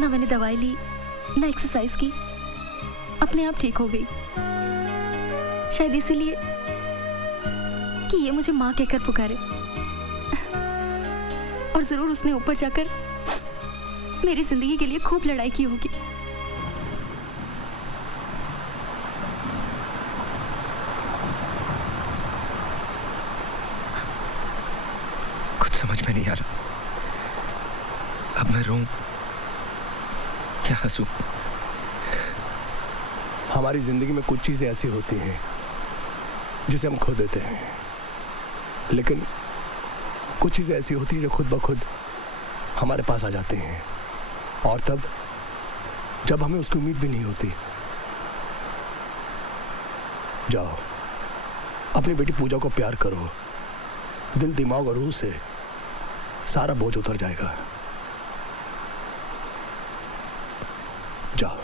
ना मैंने दवाई ली, ना एक्सरसाइज की, अपने आप ठीक हो गई। शायद इसीलिए कि ये मुझे माँ कहकर पुकारे। और जरूर उसने ऊपर जाकर मेरी जिंदगी के लिए खूब लड़ाई की होगी। कुछ समझ में नहीं आ रहा। अब मैं रोऊं क्या हंसूं? हमारी जिंदगी में कुछ चीजें ऐसी होती हैं जिसे हम खो देते हैं, लेकिन कुछ चीजें ऐसी होती हैं जो खुद ब खुद हमारे पास आ जाती हैं, और तब जब हमें उसकी उम्मीद भी नहीं होती। जाओ, अपनी बेटी पूजा को प्यार करो। दिल, दिमाग और रूह से सारा बोझ उतर जाएगा। जाओ।